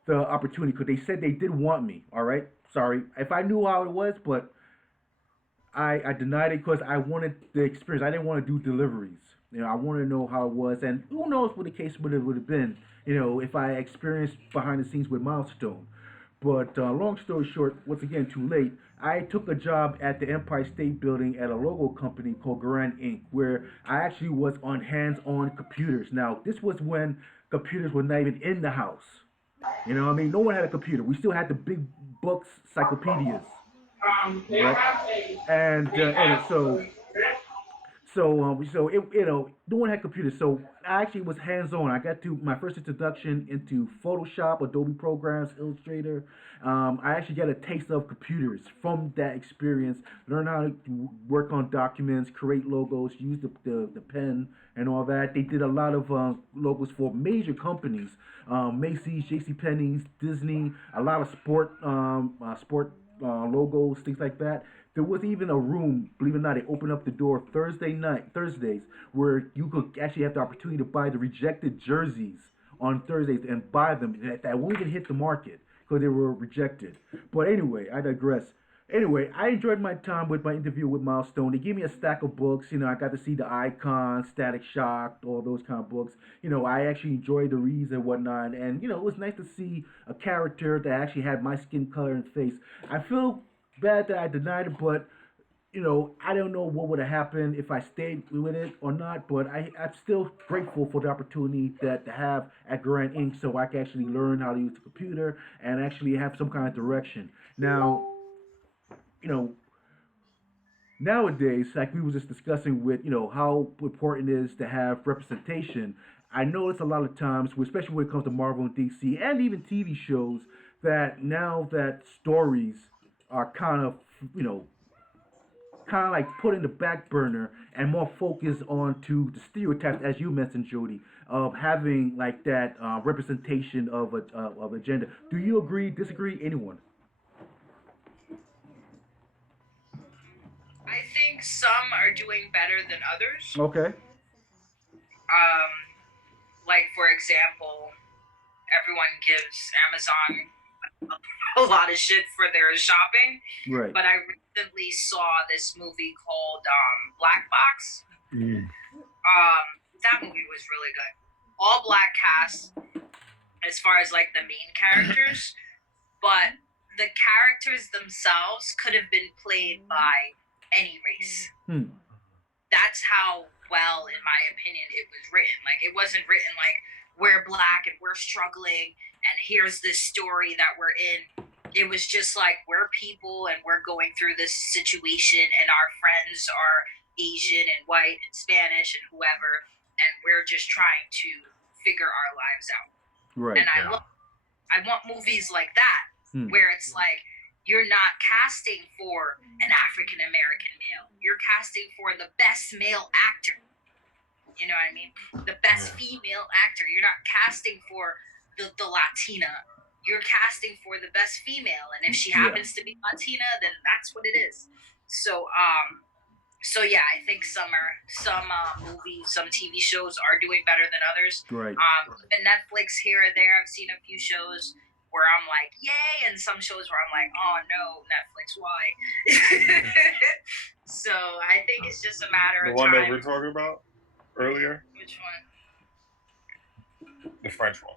the opportunity because they said they did want me. All right, sorry if I knew how it was, but I denied it because I wanted the experience. I didn't want to do deliveries. I wanted to know how it was, and who knows what the case would have been. If I experienced behind the scenes with Milestone. But long story short, once again, too late. I took a job at the Empire State Building at a logo company called Garand Inc., where I actually was on hands-on computers. Now, this was when computers were not even in the house. What I mean? No one had a computer. We still had the big books, encyclopedias. Right? So it no one had computers. So I actually was hands on. I got to my first introduction into Photoshop, Adobe programs, Illustrator. I actually got a taste of computers from that experience. Learn how to work on documents, create logos, use the pen and all that. They did a lot of logos for major companies, Macy's, J.C. Penney's, Disney, a lot of sport logos, things like that. There was even a room, believe it or not, they opened up the door Thursdays, where you could actually have the opportunity to buy the rejected jerseys on Thursdays and buy them that won't even hit the market because they were rejected. But anyway, I digress. Anyway, I enjoyed my time with my interview with Milestone. They gave me a stack of books. I got to see the Icon, Static Shock, all those kind of books. I actually enjoyed the reads and whatnot. And, it was nice to see a character that actually had my skin color and face. I feel bad that I denied it, but, I don't know what would have happened if I stayed with it or not. But I'm still grateful for the opportunity that to have at Grand Inc. so I can actually learn how to use the computer and actually have some kind of direction. Now, nowadays, like we were just discussing with, how important it is to have representation. I notice a lot of times, especially when it comes to Marvel and DC and even TV shows, that now that stories are kind of like put in the back burner and more focused onto the stereotypes, as you mentioned, Jody, of having like that representation of a gender. Do you agree, disagree, anyone? I think some are doing better than others. Okay. Like for example, everyone gives Amazon a lot of shit for their shopping. Right. But I recently saw this movie called Black Box. That movie was really good. All black cast as far as like the main characters, but the characters themselves could have been played by any race. That's how well, in my opinion, it was written. Like, it wasn't written like we're black and we're struggling and here's this story that we're in. It was just like we're people and we're going through this situation and our friends are Asian and white and Spanish and whoever, and we're just trying to figure our lives out. Right. And I want movies like that where it's like you're not casting for an African American male. You're casting for the best male actor. You know what I mean? The best female actor. You're not casting for the Latina. You're casting for the best female. And if she happens to be Latina, then that's what it is. So yeah, I think some movies, some TV shows are doing better than others. Right. Even Netflix here and there, I've seen a few shows where I'm like, yay, and some shows where I'm like, oh no, Netflix, why? So I think it's just a matter of time. The one that we're talking about earlier? Which one? The French one.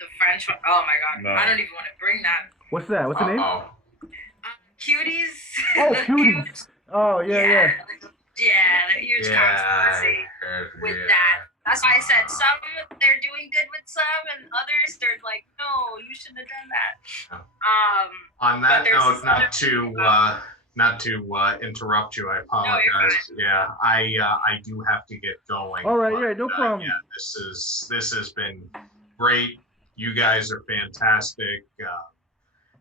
The French one? Oh my god. No. I don't even want to bring that. What's that? What's the name? Cuties. Oh, Cuties. Oh, yeah. Yeah, the huge controversy with that. That's why I said some they're doing good with some, and others they're like, no, you shouldn't have done that. On that note, not to interrupt you, I apologize. No, yeah, I do have to get going. All right, yeah, no problem. Yeah, this has been great. You guys are fantastic.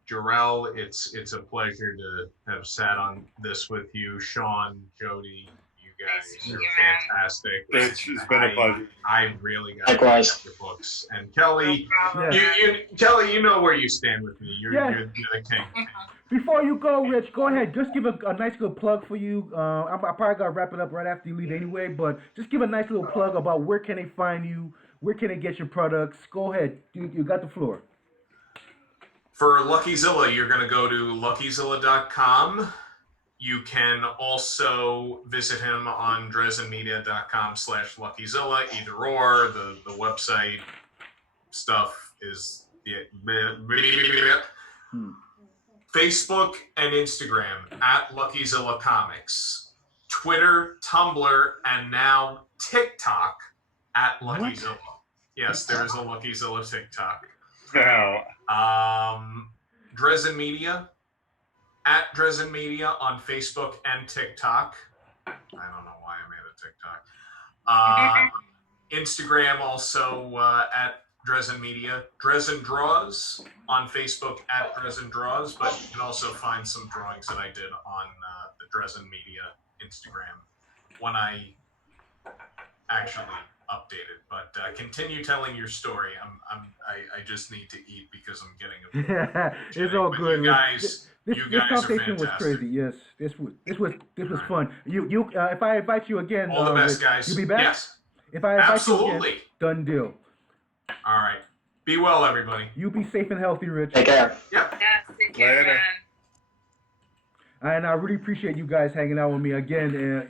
Jarrell, it's a pleasure to have sat on this with you. Sean, Jody, you guys are fantastic. It's been a pleasure. I really got Likewise. your books. And Kelly, Yeah. you know where you stand with me. You're the king. Before you go, Rich, go ahead. Just give a nice little plug for you. I probably got to wrap it up right after you leave anyway, but just give a nice little plug about where can they find you, where can they get your products. Go ahead. You got the floor. For LuckyZilla, you're going to go to luckyzilla.com. You can also visit him on dresdenmedia.com/LuckyZilla, either or. The website stuff is Facebook and Instagram at LuckyZilla Comics, Twitter, Tumblr, and now TikTok at LuckyZilla. Yes, there is a LuckyZilla TikTok. No. Dresden Media at Dresden Media on Facebook and TikTok. I don't know why I made a TikTok. Instagram also at Dresden Media. Dresden Draws on Facebook at Dresden Draws, but you can also find some drawings that I did on the Dresden Media Instagram when I actually updated. But continue telling your story. I just need to eat because I'm getting a bit It's all good. You guys, this conversation was crazy. Yes, this was fun. You if I invite you again, all the best, Rich, guys. you be back. Yes, if I invite absolutely. you again, done deal. All right. Be well, everybody. You be safe and healthy, Rich. Take care. Yep. Yes, take care, Later. man. And I really appreciate you guys hanging out with me again.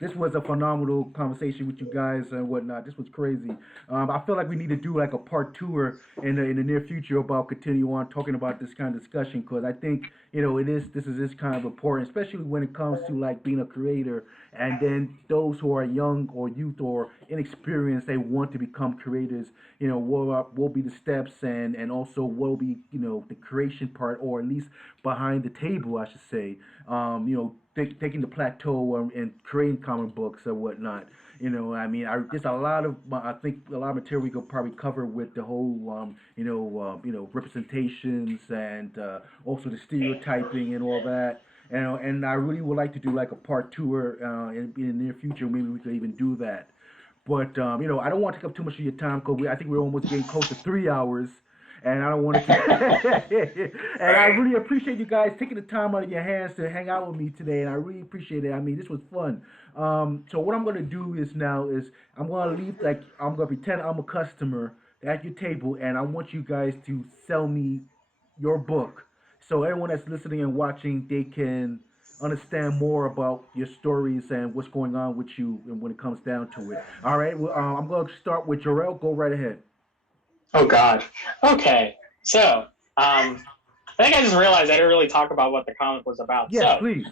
This was a phenomenal conversation with you guys and whatnot. This was crazy. I feel like we need to do like a part 2 in the near future about continue on talking about this kind of discussion, because I think this is kind of important, especially when it comes to like being a creator, and then those who are young or youth or inexperienced, they want to become creators. What will be the steps, and also what will be the creation part, or at least behind the table, I should say. Taking the plateau and creating comic books or whatnot. Just I think a lot of material we could probably cover with the whole, representations and also the stereotyping and all that. And I really would like to do like a part 2 in the near future. Maybe we could even do that. But I don't want to take up too much of your time, because I think we're almost getting close to 3 hours. And I don't want to. And I really appreciate you guys taking the time out of your hands to hang out with me today, and I really appreciate it. This was fun. So what I'm gonna do is I'm gonna leave, I'm gonna pretend I'm a customer at your table, and I want you guys to sell me your book, so everyone that's listening and watching, they can understand more about your stories and what's going on with you, and when it comes down to it. All right. Well, I'm gonna start with Jarrell. Go right ahead. Oh God. Okay. So, I think I just realized I didn't really talk about what the comic was about. Yes, please.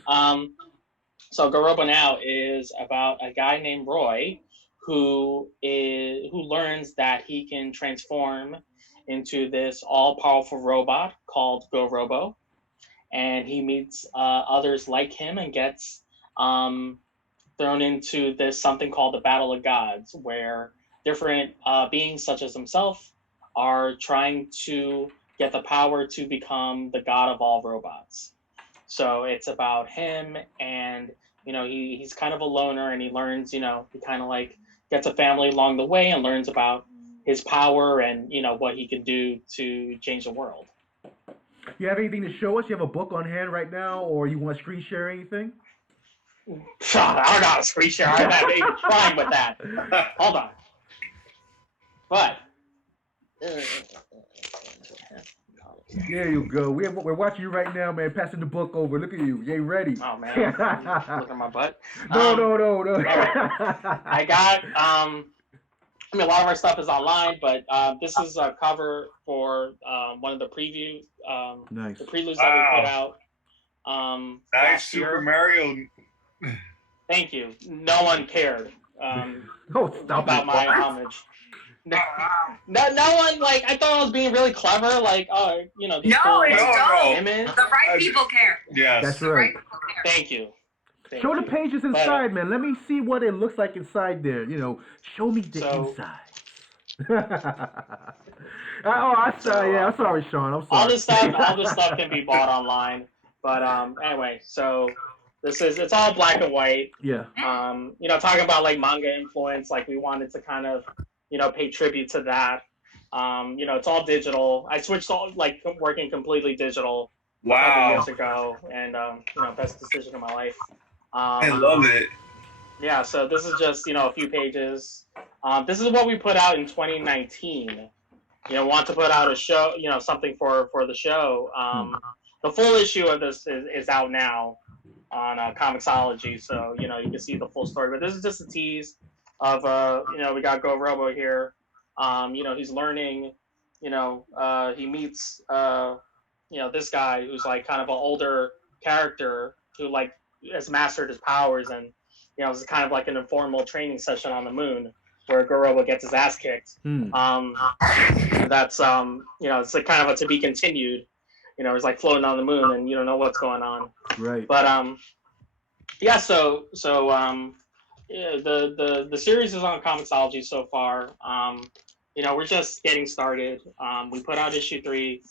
So Garoba Now is about a guy named Roy who learns that he can transform into this all-powerful robot called Go Robo, and he meets others like him and gets thrown into this something called the Battle of Gods, where different beings such as himself are trying to get the power to become the god of all robots. So it's about him, and he's kind of a loner, and he learns, he kind of like gets a family along the way and learns about his power and what he can do to change the world. You have anything to show us? You have a book on hand right now, or you want to screen share anything? I don't know how to screen share. I'm not even trying with that. Hold on. But there you go. We're watching you right now, man. Passing the book over. Look at you. You ain't ready. Oh man, look at my butt. No. I got. A lot of our stuff is online, but this is a cover for one of the preview. Nice. The preludes that we put out. Nice Super Mario. Thank you. No one cared. Oh, stop about it. my homage. No, no one like. I thought I was being really clever. Like, oh, these No, cool it's dope. image. The right people care. Yes. That's The right right. people care. Thank you. Show the you. pages inside, man. Let me see what it looks like inside there. Show me the insides. I'm sorry, Sean. I'm sorry. All this stuff can be bought online. But anyway, so it's all black and white. Yeah. Talking about like manga influence, like we wanted to kind of, pay tribute to that. It's all digital. I switched all like working completely digital a couple years ago, and best decision of my life. I love it. Yeah, so this is just a few pages. This is what we put out in 2019. Want to put out a show, something for the show. The full issue of this is out now on Comixology, so you can see the full story. But this is just a tease of we got Go Robo here. He's learning. He meets this guy who's like kind of an older character who like has mastered his powers, and it's kind of like an informal training session on the moon where Goroba gets his ass kicked. That's it's like kind of a to be continued. It's like floating on the moon, and you don't know what's going on. Right. But yeah. So the series is on Comixology so far. We're just getting started. We put out issue 3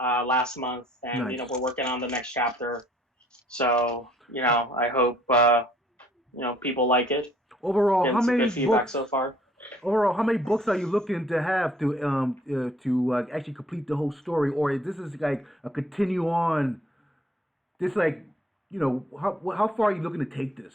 last month, and nice. We're working on the next chapter. So I hope people like it. Overall, how many feedback books so far? Overall, how many books are you looking to have to actually complete the whole story, or is this like a continue on? This like how far are you looking to take this?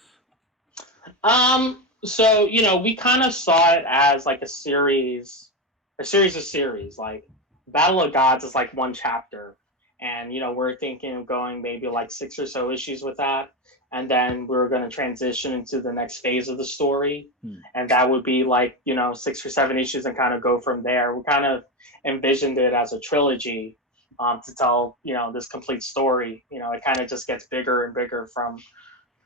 So we kind of saw it as like a series of series. Like Battle of Gods is like one chapter, and we're thinking of going maybe like 6 or so issues with that. And then we're going to transition into the next phase of the story. And that would be like, 6 or 7 issues and kind of go from there. We kind of envisioned it as a trilogy to tell, this complete story. It kind of just gets bigger and bigger from,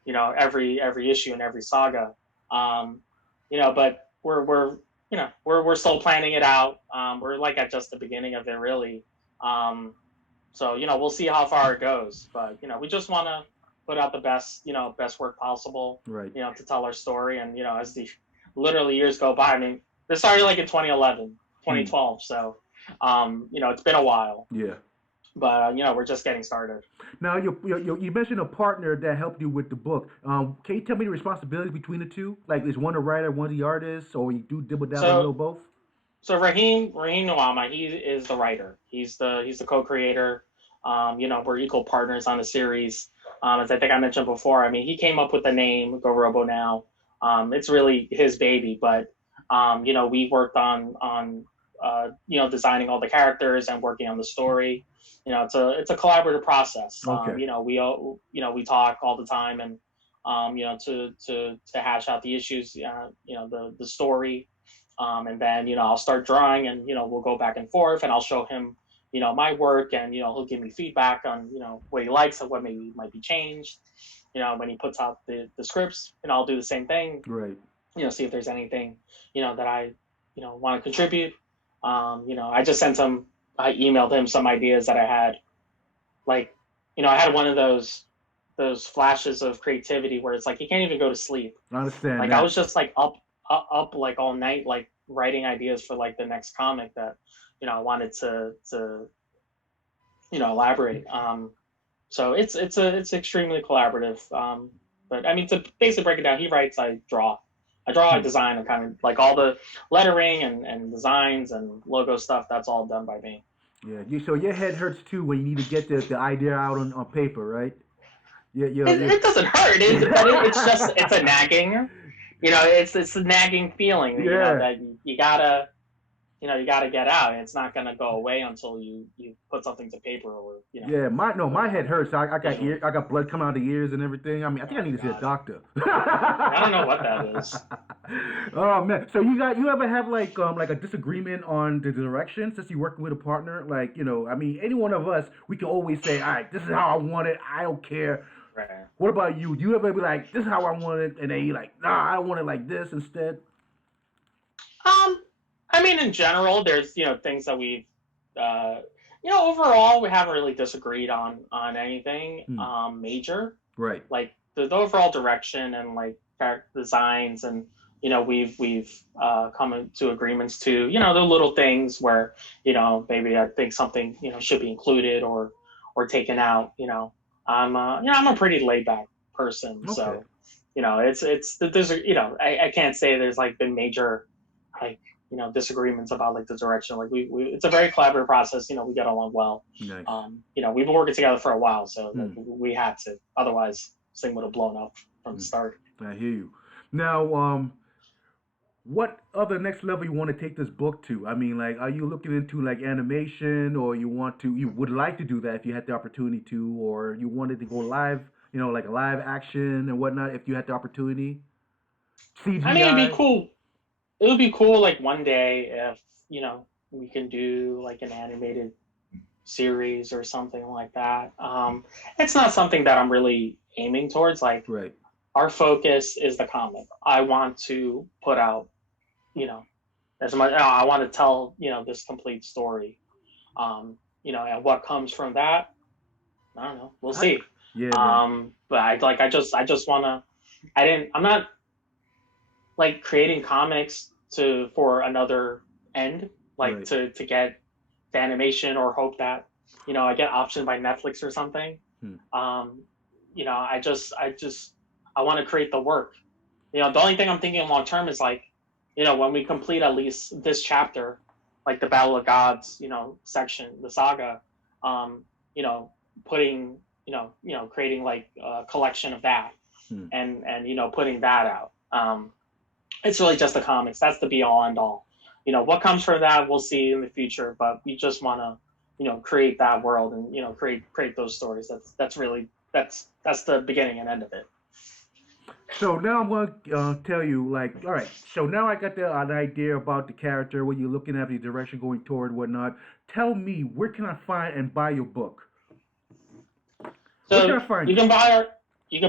every issue and every saga. But we're still planning it out. We're like at just the beginning of it, really. So, we'll see how far it goes. But, we just want to put out the best work possible, right? To tell our story. And as the literally years go by, I mean, this started like in 2011, 2012. So, it's been a while. Yeah. But we're just getting started. Now, you mentioned a partner that helped you with the book. Can you tell me the responsibilities between the two? Like, is one a writer, one the artist, or you do dibble dabble a little both? So Raheem Nawama, he is the writer. He's the co-creator. We're equal partners on the series. As I think I mentioned before, I mean, he came up with the name Go Robo Now. It's really his baby, but we worked on designing all the characters and working on the story. It's a collaborative process. Okay. We talk all the time, and to hash out the issues, the story, and then I'll start drawing, and we'll go back and forth, and I'll show him my work, and he'll give me feedback on what he likes and what maybe might be changed. When he puts out the scripts, and I'll do the same thing. Right. See if there's anything that I want to contribute. I just sent him. I emailed him some ideas that I had. Like, I had one of those flashes of creativity where it's like you can't even go to sleep. I understand. Like that. I was just like up like all night, like writing ideas for like the next comic that I wanted to elaborate. So it's extremely collaborative. But I mean, to basically break it down, he writes, I draw. I design, and kind of like all the lettering and designs and logo stuff. That's all done by me. Yeah. So your head hurts too when you need to get the idea out on paper, right? Yeah. It doesn't hurt. It's a nagging. It's a nagging feeling. Yeah. That you gotta get out. It's not gonna go away until you put something to paper or. Yeah, my head hurts. I got blood coming out of the ears and everything. I mean, I think I need to see a doctor. I don't know what that is. Oh man, so you ever have like a disagreement on the direction since you're working with a partner? Like, I mean, any one of us, we can always say, all right, this is how I want it. I don't care. Right. What about you? Do you ever be like, this is how I want it, and then you like, nah, I want it like this instead? Um, I mean, in general, there's things that we've, uh, overall we haven't really disagreed on anything Hmm. major. Right. Like the overall direction and like character designs, and we've come to agreements to the little things where maybe I think something should be included or taken out. I'm a pretty laid back person, Okay. so it's there's I can't say there's like been major like disagreements about like the direction. Like we it's a very collaborative process. We get along well. Nice. We've been working together for a while, so like, Hmm. we had to. Otherwise, this thing would have blown up from the Hmm. start. I hear you. Now, what other next level you want to take this book to? I mean, like, are you looking into like animation, or you would like to do that if you had the opportunity to, or you wanted to go live, like live action and whatnot if you had the opportunity? I mean, it'd be CGI. cool. It would be cool, like one day if we can do like an animated series or something like that. It's not something that I'm really aiming towards. Like Right. our focus is the comic. I want to put out, as much. I want to tell this complete story. And what comes from that, I don't know. We'll I, see. yeah, man. But I just want to. I'm not like creating comics for another end, like Right. to get the animation or hope that I get optioned by Netflix or something. Hmm. I want to create the work. The only thing I'm thinking long term is like, when we complete at least this chapter, like the Battle of Gods, section, the saga, um, putting, creating like a collection of that, Hmm. and putting that out. It's really just the comics. That's the be all end all. What comes from that, we'll see in the future. But we just want to, create that world and create those stories. That's the beginning and end of it. So now I'm going to tell you, like, all right. So now I got an idea about the character, what you're looking at, the direction going toward, whatnot. Tell me, where can I find and buy your book? Where can So I find you it? can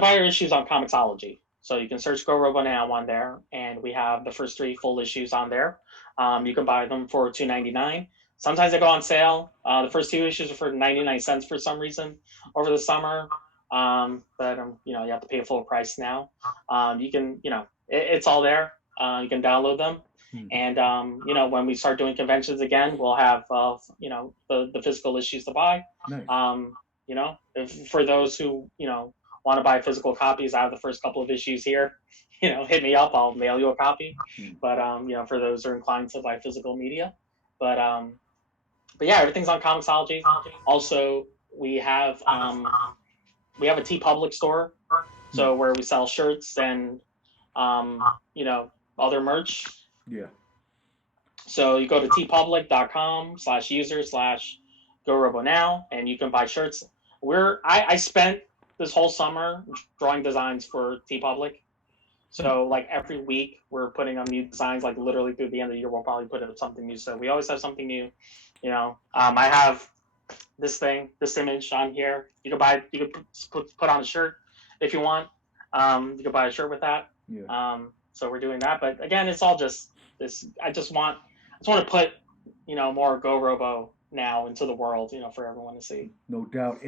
buy our issues on Comixology. So you can search Go Robo Now on there, and we have the first 3 full issues on there. You can buy them for $2.99. Sometimes they go on sale. The first 2 issues are for 99 cents for some reason over the summer. But you have to pay a full price now. You can, it's all there. You can download them. Hmm. And when we start doing conventions again, we'll have the physical issues to buy. Nice. For those who want to buy physical copies, I have the first couple of issues here. Hit me up. I'll mail you a copy. Hmm. But for those who are inclined to buy physical media, but yeah, everything's on Comixology. Also, we have a TeePublic store, so where we sell shirts and other merch. Yeah. So you go to teepublic.com/user/GoRoboNow, and you can buy shirts. I spent this whole summer drawing designs for TeePublic. So like every week we're putting up new designs. Like literally through the end of the year we'll probably put up something new. So we always have something new. I have this image on here. You can put on a shirt if you want. You can buy a shirt with that. Yeah. So we're doing that. But again, it's all just this. I just want to put more Go Robo now into the world, for everyone to see. No doubt.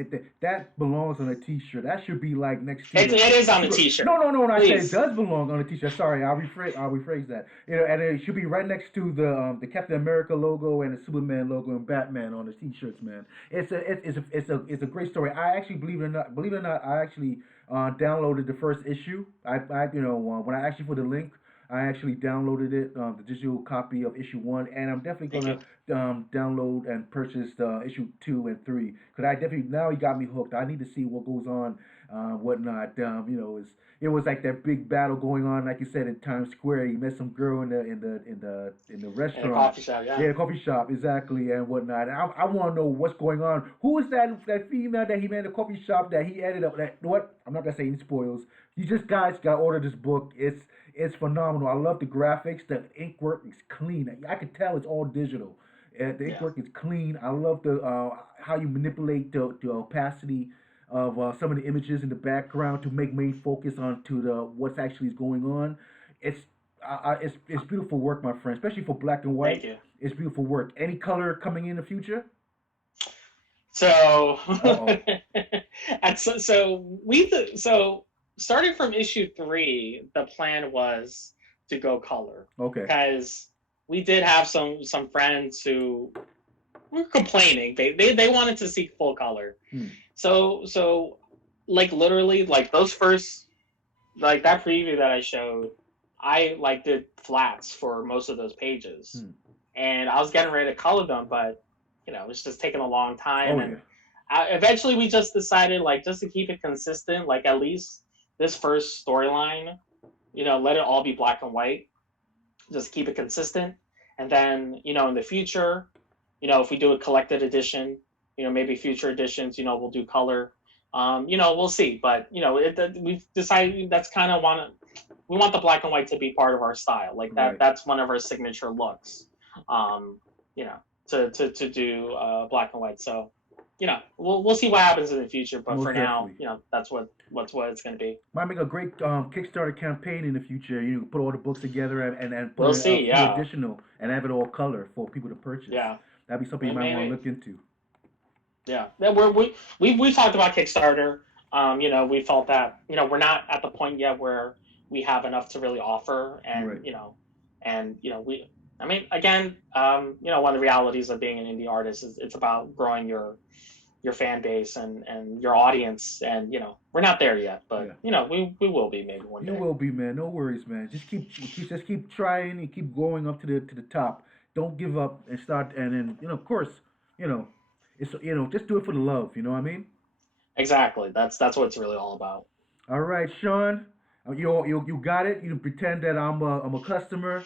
That belongs on a T-shirt. That should be like next to it is on a T-shirt. No. I Please. said it does belong on a T-shirt. Sorry, I'll rephrase that. And it should be right next to the Captain America logo and the Superman logo and Batman on the T-shirts, man. It's a great story. I actually believe it or not, I actually downloaded the first issue. When I asked you for the link, I actually downloaded it, the digital copy of issue 1, and I'm definitely gonna download and purchase issue 2 and 3. Cause I definitely now you got me hooked. I need to see what goes on, whatnot. It was like that big battle going on, like you said, in Times Square. You met some girl in the restaurant, in a coffee shop, yeah, coffee shop, exactly, and whatnot. And I want to know what's going on. Who is that female that he met in the coffee shop that he ended up? What? I'm not gonna say any spoils. You just guys gotta order this book. It's phenomenal. I love the graphics. The ink work is clean. I can tell it's all digital. The ink work is clean. I love the how you manipulate the opacity of some of the images in the background to make main focus onto the what's actually going on. It's it's beautiful work, my friend, especially for black and Thank white. you. It's beautiful work. Any color coming in the future? So, Uh-oh. so starting from issue 3, the plan was to go color Okay. because we did have some friends who were complaining. They wanted to see full color. Hmm. So like literally like those first like that preview that I showed, I like did flats for most of those pages, and I was getting ready to color them, but it was just taking a long time, Oh and yeah. eventually we just decided like just to keep it consistent, like at least this first storyline, let it all be black and white, just keep it consistent, and then in the future, if we do a collected edition, maybe future editions, we'll do color. We'll see, but we've decided that's kind of we want the black and white to be part of our style, like that. Right. That's one of our signature looks, to do black and white. So, we'll see what happens in the future, but Most for now, definitely. that's what it's going to be. Might make a great Kickstarter campaign in the future. You put all the books together and put We'll in a see. few Yeah, additional and have it all color for people to purchase. yeah, That'd be something you might want to maybe. look into. Yeah, we talked about Kickstarter. We felt that we're not at the point yet where we have enough to really offer, and Right. we. I mean, again, one of the realities of being an indie artist is it's about growing your fan base and your audience, and we're not there yet, but we will be maybe one day. You will be, man. No worries, man. Just keep trying and keep going up to the top. Don't give up and start. And then of course, you know, it's just do it for the love. You know what I mean? Exactly. That's what it's really all about. All right, Sean. You got it. You pretend that I'm a customer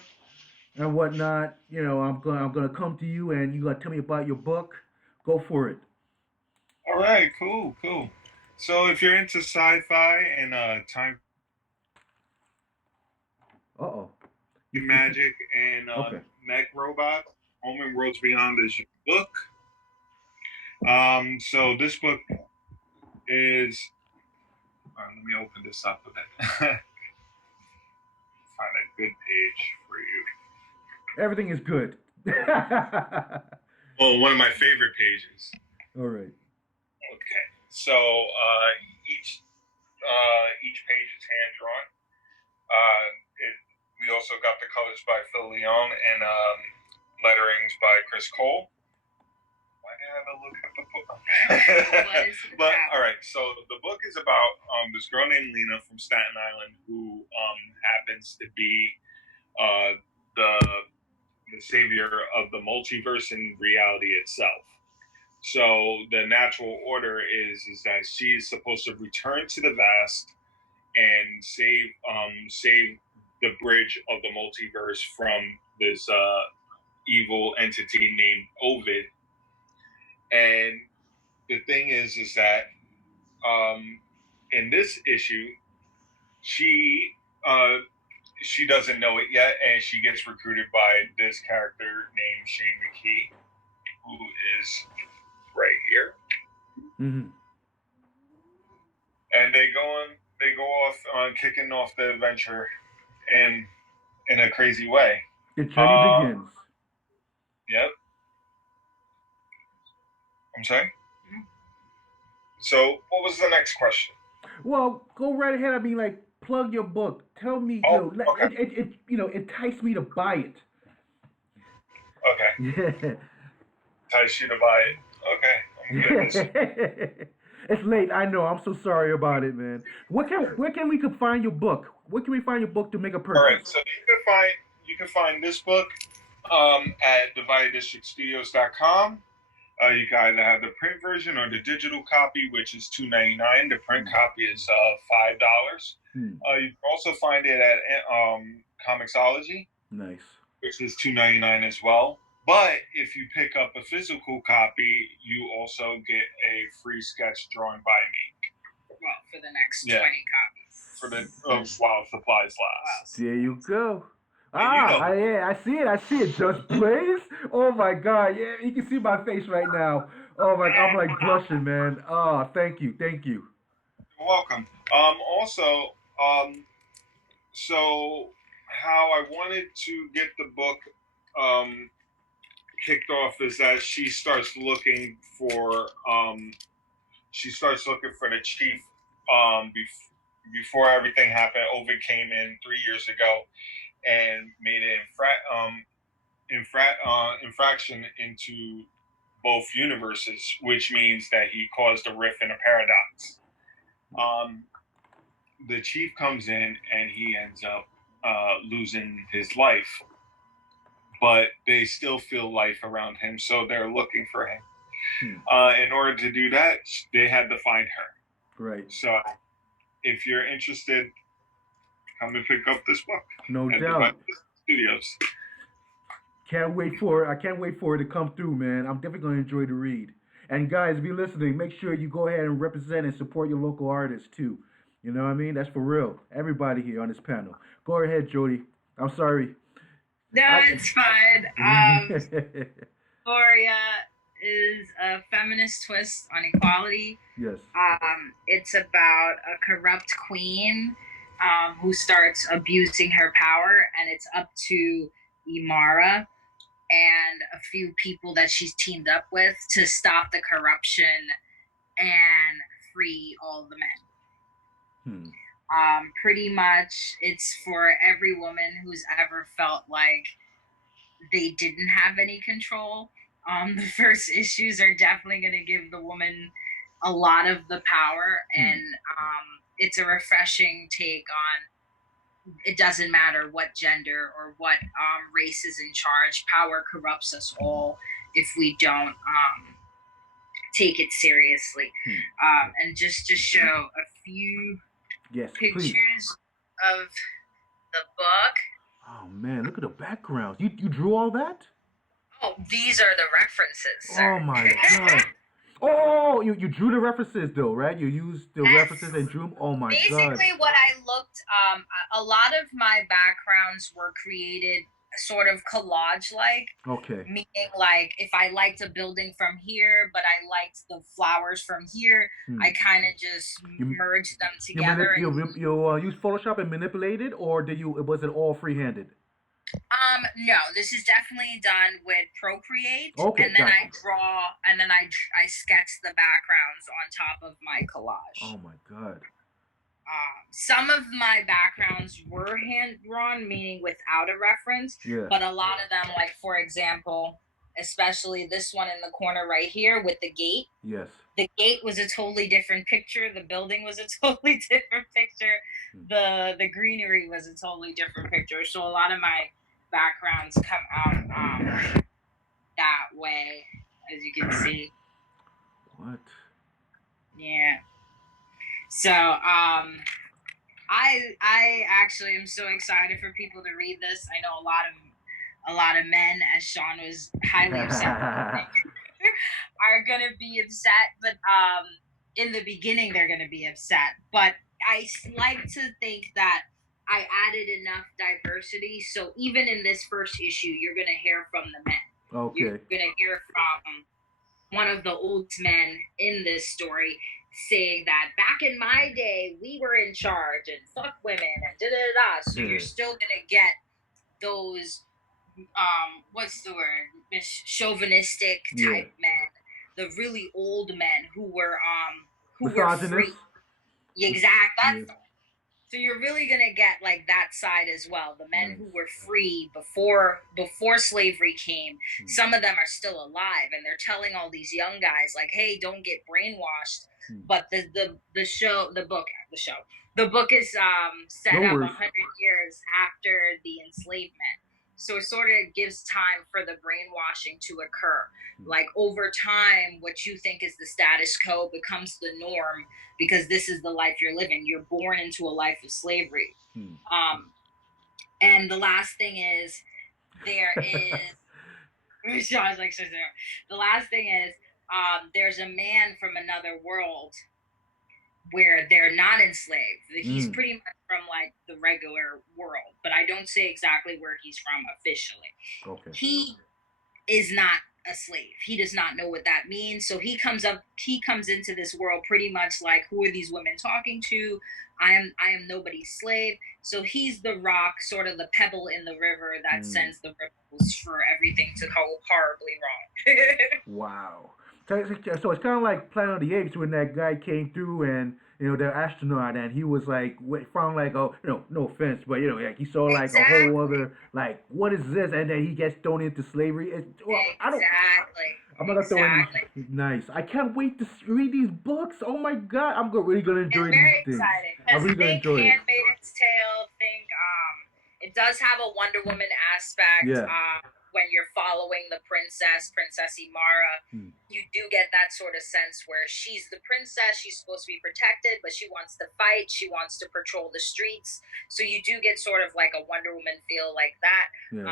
and whatnot. I'm gonna come to you and you gonna tell me about your book. Go for it. All right, cool, cool. So if you're into sci-fi and time Uh oh. magic and Okay. mech robots, Home and Worlds Beyond is your book. So this book is. Let me open this up a bit. Find a good page for you. Everything is good. Well, one of my favorite pages. All right. Okay. So each page is hand drawn. We also got the colors by Phil Leon and letterings by Chris Cole. Why did I have a look at the book? But all right, so the book is about this girl named Lena from Staten Island who happens to be the savior of the multiverse and reality itself. So the natural order is that she's supposed to return to the vast and save the bridge of the multiverse from this evil entity named Ovid. And the thing is that in this issue, she doesn't know it yet, and she gets recruited by this character named Shane McKee, who is right here. Mm-hmm. And they go off kicking off the adventure in a crazy way. The journey begins. Yep. I'm sorry? So, what was the next question? Well, go right ahead. I mean, like, plug your book. Tell me, okay. entice me to buy it. Okay. Yeah. Entice you to buy it. Okay. I'm good. It's late. I know. I'm so sorry about it, man. Where can we find your book? Where can we find your book to make a purchase? All right. So you can find this book at divideddistrictstudios.com. You can either have the print version or the digital copy, which is $2.99. The print copy is $5. You can also find it at Comixology. Nice. Which is $2.99 as well. But if you pick up a physical copy, you also get a free sketch drawn by me. Well, for the next 20 copies. For the while supplies last. There you go. And I see it. Just Blaze. Oh my God. Yeah, you can see my face right now. Oh my, I'm like blushing, man. Oh, thank you, thank you. You're welcome. Also, so how I wanted to get the book um, kicked off is that she starts looking for the chief before everything happened. Ovid came in 3 years ago and made an infraction into both universes, which means that he caused a rift and a paradox. Um, the chief comes in and he ends up losing his life, but they still feel life around him, so they're looking for him. In order to do that, they had to find her. Right. So, if you're interested, come and pick up this book. No at doubt. the Studios. Can't wait for it. I can't wait for it to come through, man. I'm definitely gonna enjoy the read. And guys, if you're listening, make sure you go ahead and represent and support your local artists too. You know what I mean? That's for real. Everybody here on this panel. Go ahead, Jody. I'm sorry. No, it's fine. Gloria is a feminist twist on equality. Yes. It's about a corrupt queen who starts abusing her power, and it's up to Imara and a few people that she's teamed up with to stop the corruption and free all the men. Pretty much it's for every woman who's ever felt like they didn't have any control. The first issues are definitely going to give the woman a lot of the power, and it's a refreshing take on it doesn't matter what gender or what race is in charge. Power corrupts us all if we don't take it seriously. And just to show a few pictures of the book. Oh man, look at the backgrounds. You drew all that? Oh, these are the references, sir. Oh my god. Oh, you drew the references though, right? You used the references and drew them. Oh my god. Basically, what I looked, a lot of my backgrounds were created sort of collage-like. Okay. Meaning, like, if I liked a building from here, but I liked the flowers from here, I kind of just merged them together. You use Photoshop and manipulate it, or was it all free-handed? No, this is definitely done with Procreate. Okay, and then I draw, and then I sketch the backgrounds on top of my collage. Oh my god. Some of my backgrounds were hand drawn, meaning without a reference. Yeah. But a lot of them, like for example, especially this one in the corner right here with the gate. Yes. The gate was a totally different picture. The building was a totally different picture. The greenery was a totally different picture. So a lot of my backgrounds come out that way, as you can see. What? Yeah. So I actually am so excited for people to read this. I know a lot of men, as Sean was highly upset, are gonna be upset. But in the beginning, they're gonna be upset. But I like to think that I added enough diversity, so even in this first issue, you're gonna hear from the men. Okay. You're gonna hear from one of the old men in this story saying that back in my day, we were in charge and fuck women and da-da-da. So you're still gonna get those, what's the word? Chauvinistic type men, the really old men who were free. Exactly. So you're really gonna get like that side as well. The men who were free before slavery came. Some of them are still alive, and they're telling all these young guys like, "Hey, don't get brainwashed." But the book is set up 100 years after the enslavement. So it sort of gives time for the brainwashing to occur. Like over time, what you think is the status quo becomes the norm because this is the life you're living. You're born into a life of slavery. And the last thing is, there is, Sean's like, the last thing is, there's a man from another world where they're not enslaved. He's pretty much from like the regular world, but I don't say exactly where he's from officially. Okay. He is not a slave. He does not know what that means. So he comes into this world pretty much like, who are these women talking to? I am nobody's slave. So he's the rock, sort of the pebble in the river that sends the ripples for everything to go horribly wrong. Wow. So it's kind of like Planet of the Apes when that guy came through and the astronaut and he was like found like no offense but like he saw like a Exactly. whole other like what is this and then he gets thrown into slavery. Exactly. I'm not throwing these. Nice. I can't wait to read these books. Oh my god, really gonna enjoy It's very these things. exciting I'm because really gonna think enjoy it. Handmaid's Tale. Think it does have a Wonder Woman aspect. Yeah. When you're following the Princess Imara, you do get that sort of sense where she's the princess, she's supposed to be protected, but she wants to fight, she wants to patrol the streets. So you do get sort of like a Wonder Woman feel like that. Yeah.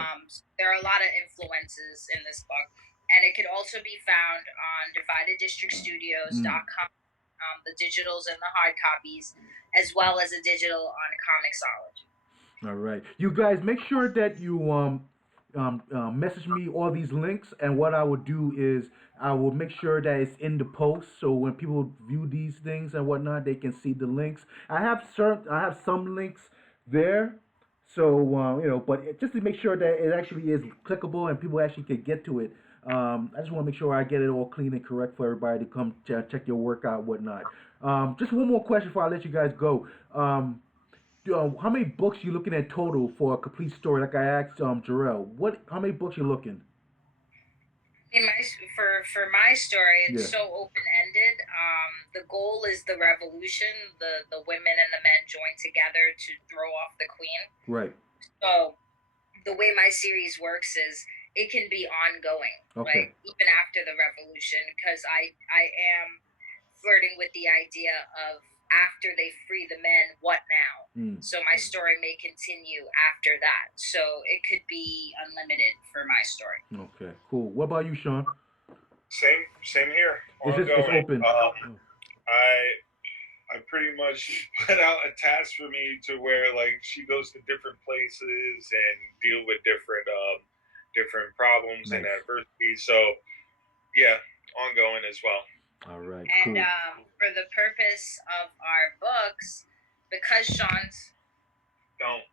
There are a lot of influences in this book. And it could also be found on divideddistrictstudios.com, the digitals and the hard copies, as well as a digital on Comixology. All right. You guys make sure that you message me all these links, and what I will do is I will make sure that it's in the post, so when people view these things and whatnot, they can see the links. I have some links there, so but just to make sure that it actually is clickable and people actually can get to it. I just want to make sure I get it all clean and correct for everybody to come check your work out and whatnot. Just one more question before I let you guys go. How many books you looking at total for a complete story? Like I asked Jarrell, how many books you looking? For my story, it's so open ended. The goal is the revolution. The women and the men join together to throw off the queen. Right. So the way my series works is it can be ongoing, like even after the revolution, because I am flirting with the idea of after they free the men, what now? So my story may continue after that. So it could be unlimited for my story. Okay, cool. What about you, Sean? Same here. It's open. I pretty much put out a task for me to where like she goes to different places and deal with different problems and adversity. So yeah, ongoing as well. All right. And cool. For the purpose of our books, because Sean's don't.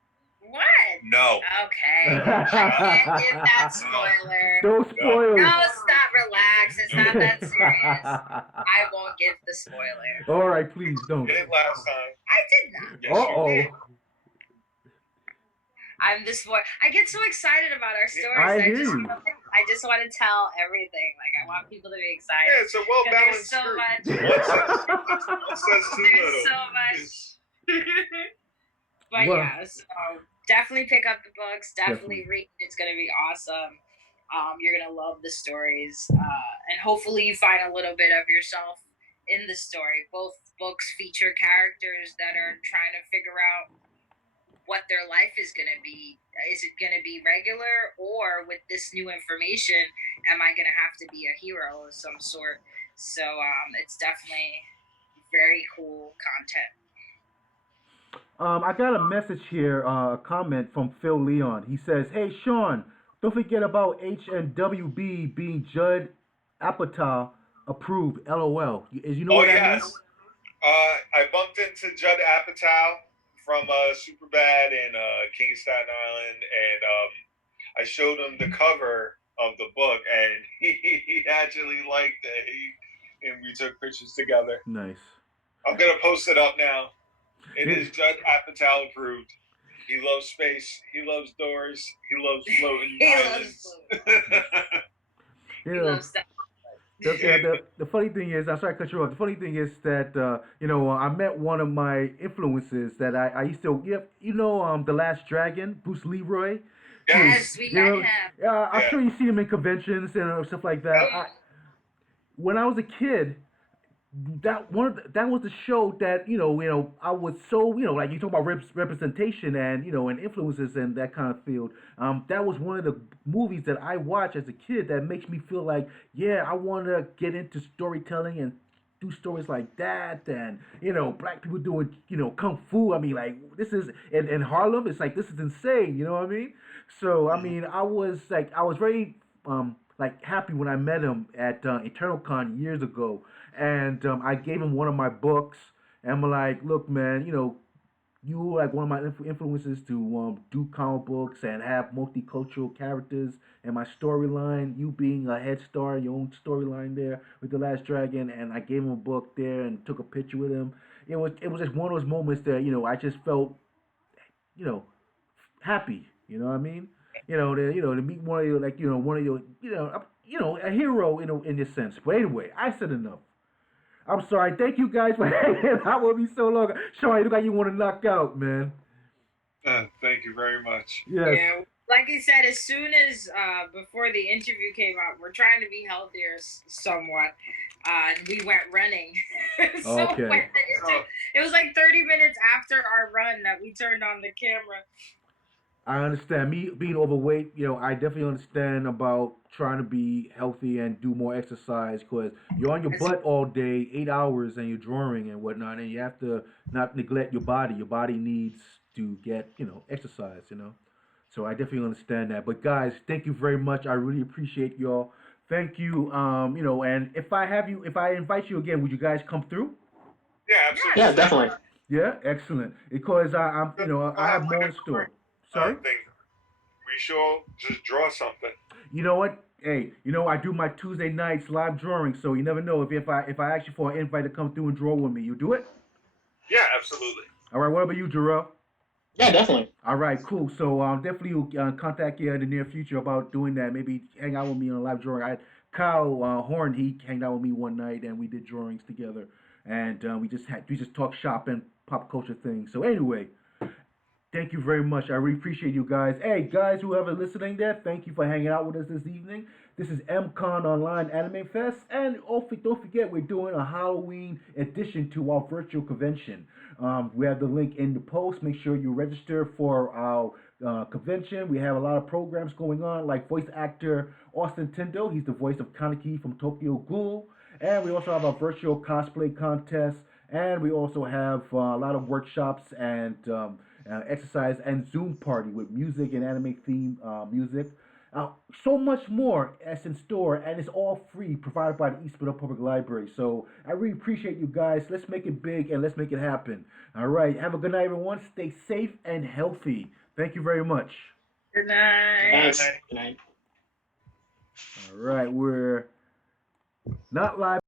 What? No. Okay. I can't give that spoiler. Don't spoil. No, stop. Relax. It's not that serious. I won't give the spoiler. All right, please don't. You did last time. I did not. Yes, you did. I'm this boy. I get so excited about our stories. I just want to tell everything. Like I want people to be excited. Yeah, it's a well balanced. There's so much. There's so much. But yeah, so definitely pick up the books. Definitely read. It's gonna be awesome. You're gonna love the stories, and hopefully you find a little bit of yourself in the story. Both books feature characters that are trying to figure out what their life is going to be. Is it going to be regular, or with this new information, am I going to have to be a hero of some sort? So it's definitely very cool content. I got a message here, a comment from Phil Leon. He says, "Hey Sean, don't forget about HNWB being Judd Apatow approved. LOL." You know what that means? I bumped into Judd Apatow from Superbad and King of Staten Island, and I showed him the cover of the book, and he actually liked it. And we took pictures together. Nice. I'm gonna post it up now. It is Judd Apatow approved. He loves space. He loves doors. He loves floating islands. He loves that. The funny thing is, I'm sorry to cut you off. The funny thing is that I met one of my influences that I used to, The Last Dragon, Bruce Leroy. Yes, we met him. I'm sure you see him in conventions and stuff like that. When I was a kid, that was the show that I was so like you talk about representation and and influences and that kind of field. That was one of the movies that I watched as a kid that makes me feel like I want to get into storytelling and do stories like that, and black people doing kung fu. I mean, like this is in Harlem. It's like this is insane. You know what I mean? So I mean, I was very like happy when I met him at EternalCon years ago, and I gave him one of my books, and I'm like, look, man, you were like one of my influences to do comic books and have multicultural characters and my storyline. You being a head star, your own storyline there with the Last Dragon, and I gave him a book there and took a picture with him. It was just one of those moments that I just felt you know happy. You know what I mean? To meet one of your one of your a hero in this sense. But anyway, I said enough. I'm sorry. Thank you guys for hanging out with me so long. Sean, you look like you want to knock out, man. Thank you very much. Yes. Yeah, like I said, as soon as before the interview came out, we're trying to be healthier somewhat. And we went running. So Okay. it was like 30 minutes after our run that we turned on the camera. I understand. Me being overweight, I definitely understand about trying to be healthy and do more exercise because you're on your butt all day, 8 hours, and you're drawing and whatnot, and you have to not neglect your body. Your body needs to get, exercise. So I definitely understand that. But guys, thank you very much. I really appreciate y'all. Thank you. And if I invite you again, would you guys come through? Yeah, absolutely. Yeah, definitely. Yeah, excellent. Because I have more in store. Sorry? Thing. We sure just draw something. You know what? Hey, I do my Tuesday nights live drawing, so you never know if I ask you for an invite to come through and draw with me, you do it? Yeah, absolutely. All right. What about you, Jarrell? Yeah, definitely. All right, cool. So definitely will contact you in the near future about doing that. Maybe hang out with me on a live drawing. Kyle Horn, he hanged out with me one night and we did drawings together, and we just talked shop and pop culture things. So anyway. Thank you very much. I really appreciate you guys. Hey, guys, whoever listening there, thank you for hanging out with us this evening. This is MCon Online Anime Fest. And don't forget, we're doing a Halloween edition to our virtual convention. We have the link in the post. Make sure you register for our convention. We have a lot of programs going on, like voice actor Austin Tindall. He's the voice of Kaneki from Tokyo Ghoul. And we also have a virtual cosplay contest. And we also have a lot of workshops and exercise and Zoom party with music and anime theme music. So much more as in store, and it's all free, provided by the East Middle Public Library. So I really appreciate you guys. Let's make it big and let's make it happen. All right. Have a good night, everyone. Stay safe and healthy. Thank you very much. Good night. Thanks. Good night. All right. We're not live.